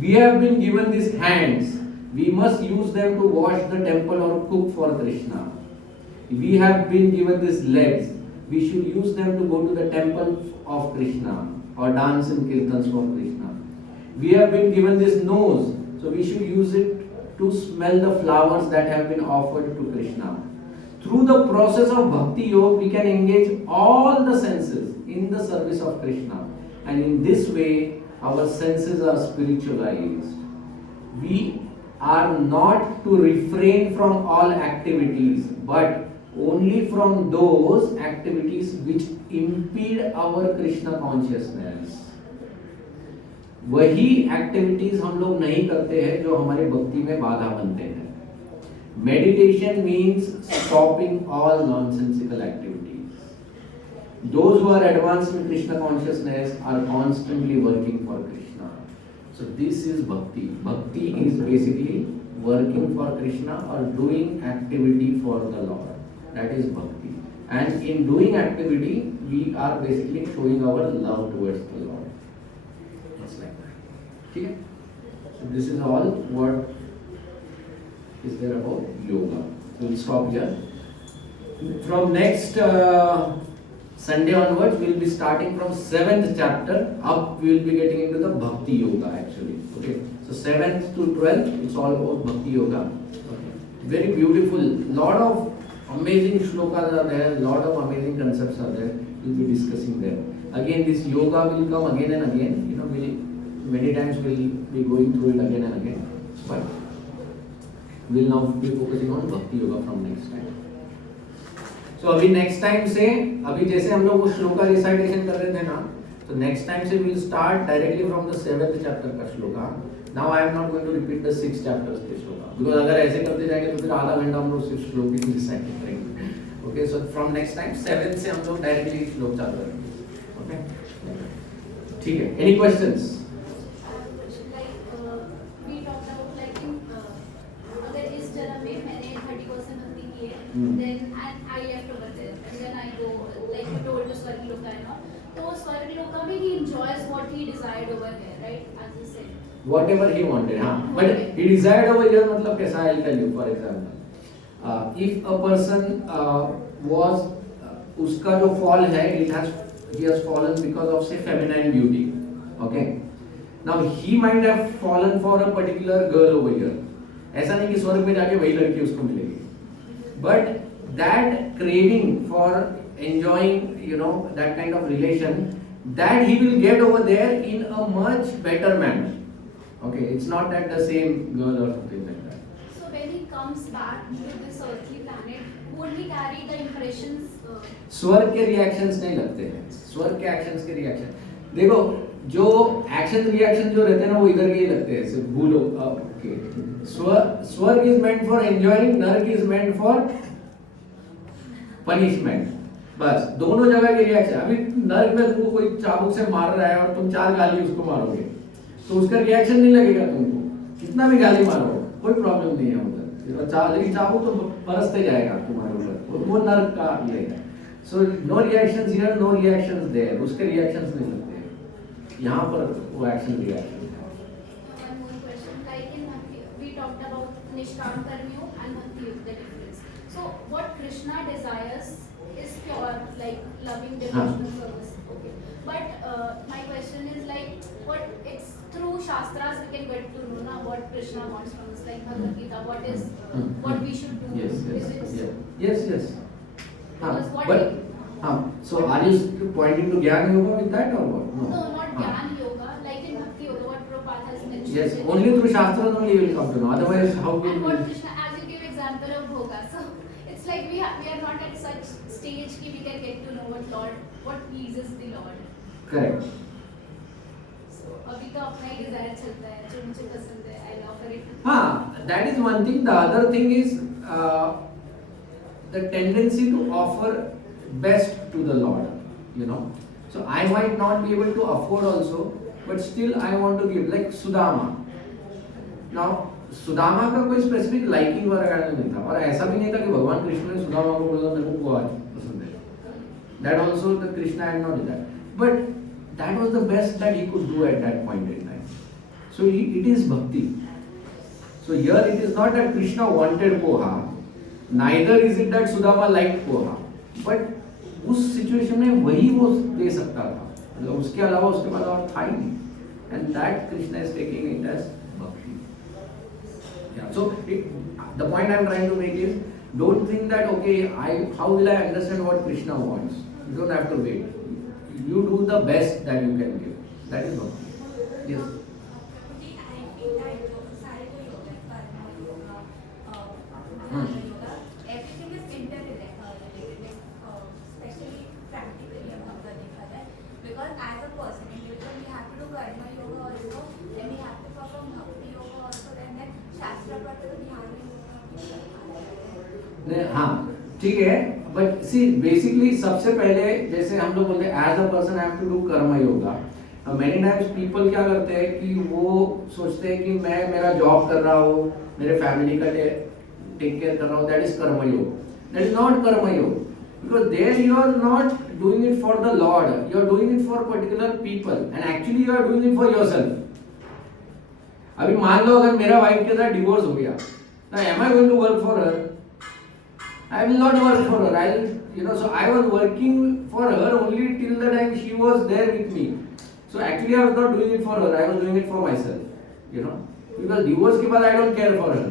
We have been given these hands. We must use them to wash the temple or cook for Krishna. We have been given these legs. We should use them to go to the temple of Krishna or dance in kirtans for Krishna. We have been given this nose, so we should use it to smell the flowers that have been offered to Krishna. Through the process of bhakti yoga, we can engage all the senses in the service of Krishna, and in this way, our senses are spiritualized. We are not to refrain from all activities, but only from those activities which impede our Krishna consciousness. वही activities हम लोग नहीं करते हैं जो हमारी भक्ति में बाधा बनते हैं. Meditation means stopping all nonsensical activities. Those who are advanced in Krishna consciousness are constantly working for Krishna. So this is bhakti. Bhakti is basically working for Krishna or doing activity for the Lord. That is bhakti. And in doing activity, we are basically showing our love towards the Lord. Just like that. Okay? So this is all what is there about yoga. So we'll stop here. From next Sunday onwards, we'll be starting from 7th chapter. Up we will be getting into the bhakti yoga actually. Okay. So 7th to 12th, it's all about bhakti yoga. Okay. Very beautiful. Lot of amazing shlokas are there. Lot of amazing concepts are there. We'll be discussing them. Again, this yoga will come again and again. Many times we'll be going through it again and again. But we'll now be focusing on bhakti yoga from next time. तो अभी next time से अभी जैसे हम लोग वो shloka recitation कर रहे थे ना, तो नेक्स्ट टाइम से will start directly from the 7th chapter का श्लोका. Now I am not going to repeat the 6 chapters के श्लोका, बिकॉज़ अगर ऐसे करते जाएंगे तो फिर आधा घंटा हम लोग सिर्फ श्लोक ही रिसाइट करेंगे. Okay, so from next time 7th से हम लोग डायरेक्टली श्लोक चालू करेंगे. ओके, ठीक है. Any questions? Then and I left over there, and then I go like you told to Swargaloka and all. So Swargaloka में he enjoys what he desired over here, right? As you said. Whatever he wanted, हाँ. But he desired over here मतलब कैसा? I'll tell you. For example, if a person was उसका जो fall है, he has fallen because of say feminine beauty. Okay. Now he might have fallen for a particular girl over here. ऐसा नहीं कि स्वर्ग में जाके वही लड़की उसको मिलेगी. But that craving for enjoying, that kind of relation, that he will get over there in a much better manner. Okay, it's not that the same girl or something like that. So when he comes back to this earthly planet, would he carry the impressions? स्वर्ग के reactions नहीं लगते हैं. स्वर्ग के actions के reaction देखो, जो एक्शन रिएक्शन जो रहते हैं ना वो इधर के ही लगते हैं. सिर्फ भूलो. ओके, स्वर्ग इज मेंट फॉर एंजॉयिंग, नर्क इज मेंट फॉर पनिशमेंट. बस दोनों जगह के रिएक्शन. अभी नर्क में तुमको कोई चाबुक से मार रहा है और तुम 4 गाली उसको मारोगे तो उसका रिएक्शन नहीं लगेगा तुमको. कितना भी गाली मारो कोई प्रॉब्लम नहीं है उधर, लेकिन चाबुक तो बरसते जाएगा तुम्हारे ऊपर. वो नर्क का ये है. So no reactions here, no reactions there. उसके रिएक्शंस नहीं लगते. यहाँ पर वो action reaction. One more question, like Nishkam Karmyog and Bhakti Yog, the difference. So what Krishna desires is pure, like loving devotional service. Okay. But my question is like, what it's through Shastras we can get to know now what Krishna wants from us, like Bhagavad Gita, what is what we should do. Yes, Is yes, it- yes, yes. Because what But we- so are you pointing to Gyan Yoga with that or what? No, not Gyan Yoga, like in Bhakti Yoga, what Prabhupada has mentioned. Yes, only through Shastras only you will come to know. Otherwise, how will And what you? Krishna, as you give example of Bhoga, so it's like we are not at such stage कि we can get to know what pleases the Lord. Correct. So अभी तो अपना ही desire चलता है, जो मुझे पसंद है, I offer it. That is one thing. The other thing is the tendency to offer best to the Lord. You know, so I might not be able to afford also, but still I want to give. Like Sudama. Now Sudama का कोई specific liking वगैरह नहीं था और ऐसा भी नहीं था कि भगवान कृष्ण ने सुदामा को बोला मेरे को गोवा पसंद है. That also the Krishna had not done that, but that was the best that he could do at that point in time. So it is bhakti. So here it is not that Krishna wanted poha, neither is it that Sudama liked poha, but उस situation में वही वो दे सकता था, मतलब उसके अलावा उसके बाद और था ही नहीं, and that Krishna is taking it as bhakti. Yeah. So the point I am trying to make is, don't think that okay, how will I understand what Krishna wants? You don't have to wait. You do the best that you can give. That is bhakti. Yes. Everything is interrelated, especially practically about the Nikada. Because as a person, individual, we have to do karma yoga also, then we have to perform bhakti yoga also, then shastra prata ध्यान हाँ ठीक है, but see basically सबसे पहले जैसे हम लोग बोलते हैं as a person I have to do karma yoga. Many times people क्या करते हैं कि वो सोचते हैं कि मैं मेरा जॉब कर रहा हूँ, मेरे फैमिली का टेक केयर कर रहा हूँ, दैट इज कर्म योग. That is not karma yoga, because there you are not doing it for the lord, you are doing it for particular people and actually you are doing it for yourself. अभी मान लो अगर मेरा wife के साथ divorce हो गया, now am I going to work for her? I will not work for her. So I was working for her only till the time she was there with me. So actually I was not doing it for her, I was doing it for myself. Because divorce के बाद I don't care for her.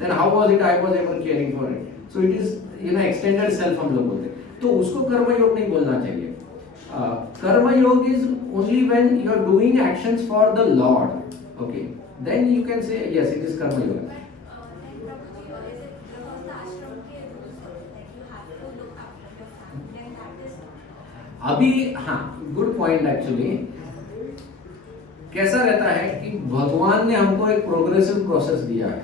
Then how was it I was ever caring for it? So it is extended self हम लोग बोलते हैं. तो उसको कर्म योग नहीं बोलना चाहिए. कर्म योग is only when you are doing actions for the Lord. Okay. Then you can say yes, it is कर्म योग. अभी हाँ, गुड पॉइंट एक्चुअली. कैसा रहता है कि भगवान ने हमको एक प्रोग्रेसिव प्रोसेस दिया है,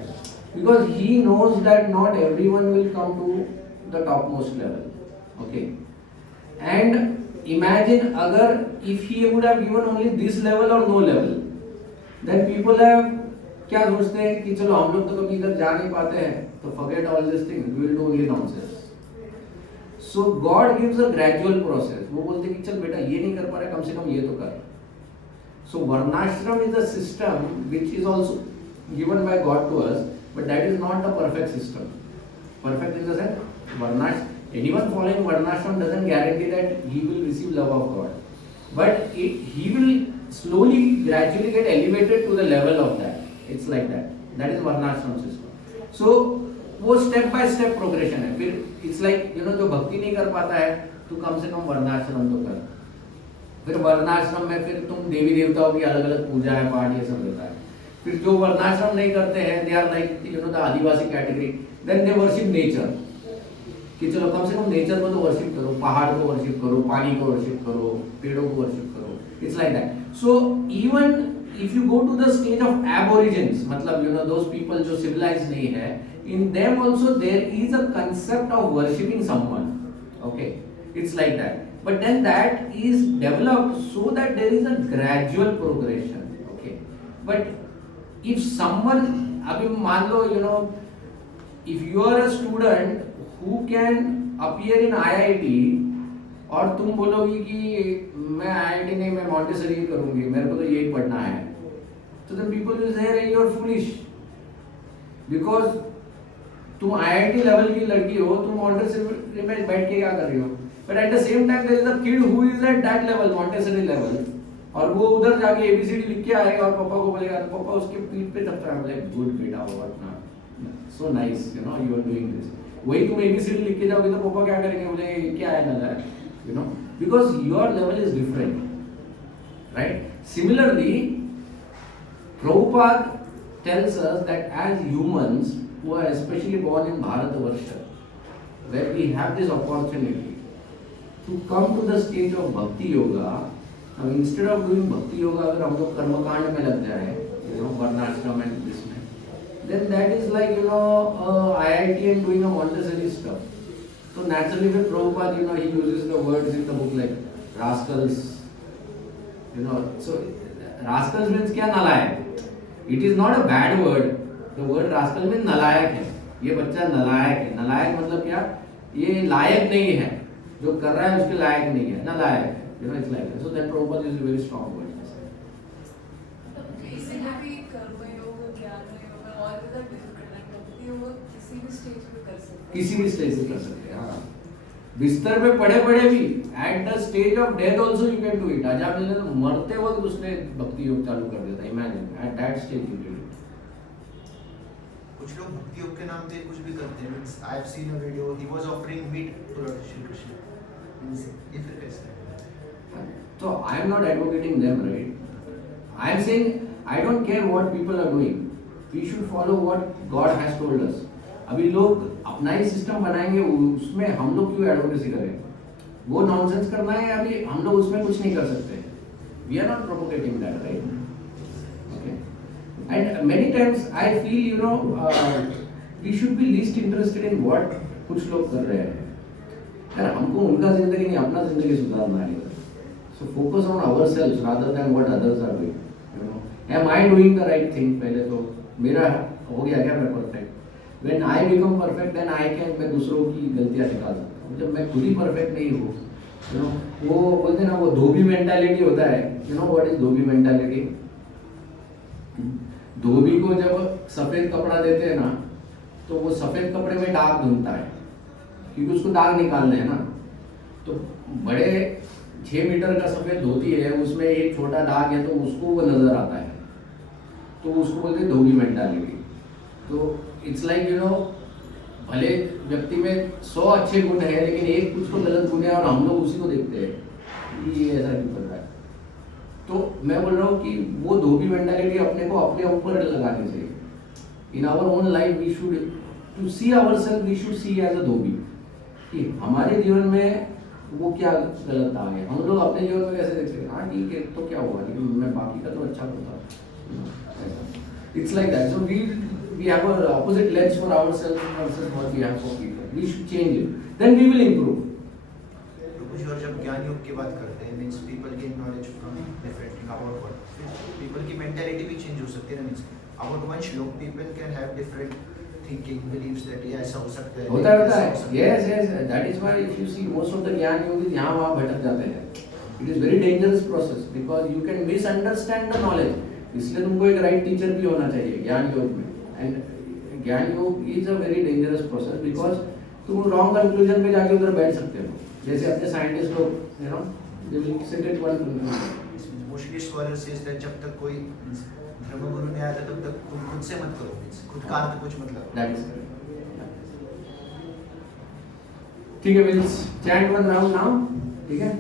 because he knows that not everyone will come to the top most level. Okay, and imagine अगर if he would have given only this level और no level, then people have क्या सोचते हैं कि चलो हम लोग तो कभी इधर जा नहीं पाते हैं, तो forget all this thing, we will do only nonsense. So God gives a gradual process. वो बोलते हैं कि चल बेटा ये नहीं कर पा रहे, कम से कम ये तो कर. So Varnashram is a system which is also given by God to us, but that is not the perfect system. Perfect in the sense, anyone following Varnashram doesn't guarantee that he will receive love of God, but he will slowly, gradually get elevated to the level of that. It's like that. That is Varnashram system. So वो step by step progression है. फिर it's like जो भक्ति नहीं कर पाता है तो कम से कम वर्णाश्रम तो कर. फिर वर्णाश्रम में फिर तुम देवी देवताओं की अलग अलग पूजा है, पाठ, ये सब रहता है. फिर जो वर्णाश्रम नहीं करते हैं, they are like the Adivasi category, then they worship nature. कि चलो कम से कम नेचर को तो वर्शिप करो, पहाड़ को वर्शिप करो, पानी को वर्शिप करो, पेड़ों को वर्शिप करो. It's like that. So even if you go to the stage of aborigines, मतलब those people जो civilized नहीं है, in them also there is a concept of worshipping someone. Okay, it's like that. But then that is developed so that there is a gradual progression. Okay, but if someone, अभी मान लो if you are a student who can appear in IIT और तुम बोलोगी कि मैं IIT नहीं, मैं Montessori करूंगी, मेरे को तो यही पढ़ना है, तो then people will say you are foolish. Because तुम IIT लेवल की लड़की हो, तुम मॉन्टेसरी में बैठ के क्या कर रही हो, but at the same time there is a kid who is at that level, Montessori level, और वो उधर जाके ABCD लिख के आएगा और पापा को बोलेगा, तो पापा उसके पीठ पे थपथपा बोले गुड बेटा व्हाट ना, so nice you know you are doing this. वही तुम ABCD लिख के जाओगे तो पापा क्या करेंगे, बोले क्या है ना है, you know, because your level is different, right. Similarly Prabhupada tells us that as humans who are especially born in Bharatavarsha, where we have this opportunity to come to the stage of Bhakti Yoga, now instead of doing Bhakti Yoga, अगर हम लोग कर्मकांड में लग जाए, you know, वर्णाश्रम and this में, then that is like, you know, IIT doing a Montessori stuff. So naturally with Prabhupada, you know, he uses the words in the book like rascals, you know, so rascals means क्या, नालायक। It is not a bad word. The word rascal means नालायक है, ये बच्चा नालायक है। नालायक मतलब क्या, ये लायक नहीं है, जो कर रहा है उसके लायक नहीं है, नालायक है, you know, it's like that. So that Prabhupada is a very strong word. इसलिए भी कर्म योग, ज्ञान योग और भी डिफिकल्ट है, भक्ति योग किसी भी स्टेज पे कर सकते हैं, किसी भी स्टेज से कर सकते हैं। हाँ, बिस्तर में पड़े पड़े भी, at the stage of death also you can do it. अजाब ने तो मरते वक्त उसने भक्ति योग चालू कर दिया था, imagine at that stage you can. कुछ लोग भक्ति योग के नाम पे कुछ भी करते हैं। Means I have seen a video, he was offering meat to lord Shri Krishna. मींस ये फिर कैसे है? So I am not advocating them, right? I am saying I don't care what people are doing. We should follow what God has told us. अभी लोग अपना ही system बनाएंगे, उसमें हम लोग क्यों एडवोकेसी करें? वो नॉनसेंस करना है, अभी हम लोग उसमें कुछ नहीं कर सकते। We are not propagating that, right? Okay. And many times I feel, you know, we should be least interested in what कुछ लोग कर रहे हैं। यार हमको उनका जिंदगी नहीं, अपना जिंदगी सुधारना है। So focus on ourselves rather than what others are doing. You know, am I doing the right thing? पहले तो मेरा हो गया क्या, मैं perfect? When I become perfect, then I can, मैं दूसरों की गलतियाँ निकाल सकता हूँ। जब मैं खुद ही परफेक्ट नहीं हूँ, you know, वो बोलते हैं ना, वो धोबी मेंटालिटी होता है। You know what is dhobi mentality? धोबी को जब सफेद कपड़ा देते हैं ना, तो वो सफेद कपड़े में दाग ढूंढता है, क्योंकि उसको दाग निकालने हैं ना। तो बड़े 6 मीटर का सफेद धोती है, उसमें एक छोटा दाग है तो उसको वो नजर आता है, तो उसको बोलते हैं धोबी मेंटालिटी। तो इट्स लाइक, यू नो, भले व्यक्ति में 100 अच्छे गुण हैं, लेकिन एक कुछ तो गलत गुण है और हम लोग उसी को देखते हैं कि ये ऐसा क्यों कर रहा है। तो मैं बोल रहा हूँ कि वो धोबी मेंटालिटी अपने को अपने ऊपर लगानी चाहिए। In our own life we should to see ourself, we should see as a dhobi, कि हमारे जीवन में वो क्या गलत आ गया। हम लोग अपने जीवन में कैसे देखते हैं, हाँ ठीक है तो क्या हुआ, लेकिन मैं बाकी का तो अच्छा होता। It's like that. So we have an opposite lens for ourselves versus what we have for people. We should change it. Then we will improve. तो कुछ और जब ज्ञान योग की बात करते हैं, means people gain knowledge from different thing about what, people की मेंटालिटी भी चेंज हो सकती है ना। मींस अबाउट वन श्लोक people can have different thinking, believes that ये ऐसा हो सकता है, होता है। Yes, yes. That is why if you see most of the ज्ञान योगी यहाँ वहाँ भटक जाते हैं। It is very dangerous process because you can misunderstand the knowledge. इसलिए तुमको एक राइट टीचर भी होना चाहिए ज्ञान योग में। एंड ज्ञान योग is a very dangerous process because तुम रॉन्ग कंक्लूजन पे जाके उधर बैठ सकते हो, जैसे अपने साइंटिस्ट लोग, you know, they will set it one conclusion. Mostly scholar says that जब तक कोई धर्मगुरु नहीं आया तब तक खुद से मत करो, मींस खुद का अर्थ कुछ मतलब। That is correct. ठीक है, will chant one round now. ठीक है।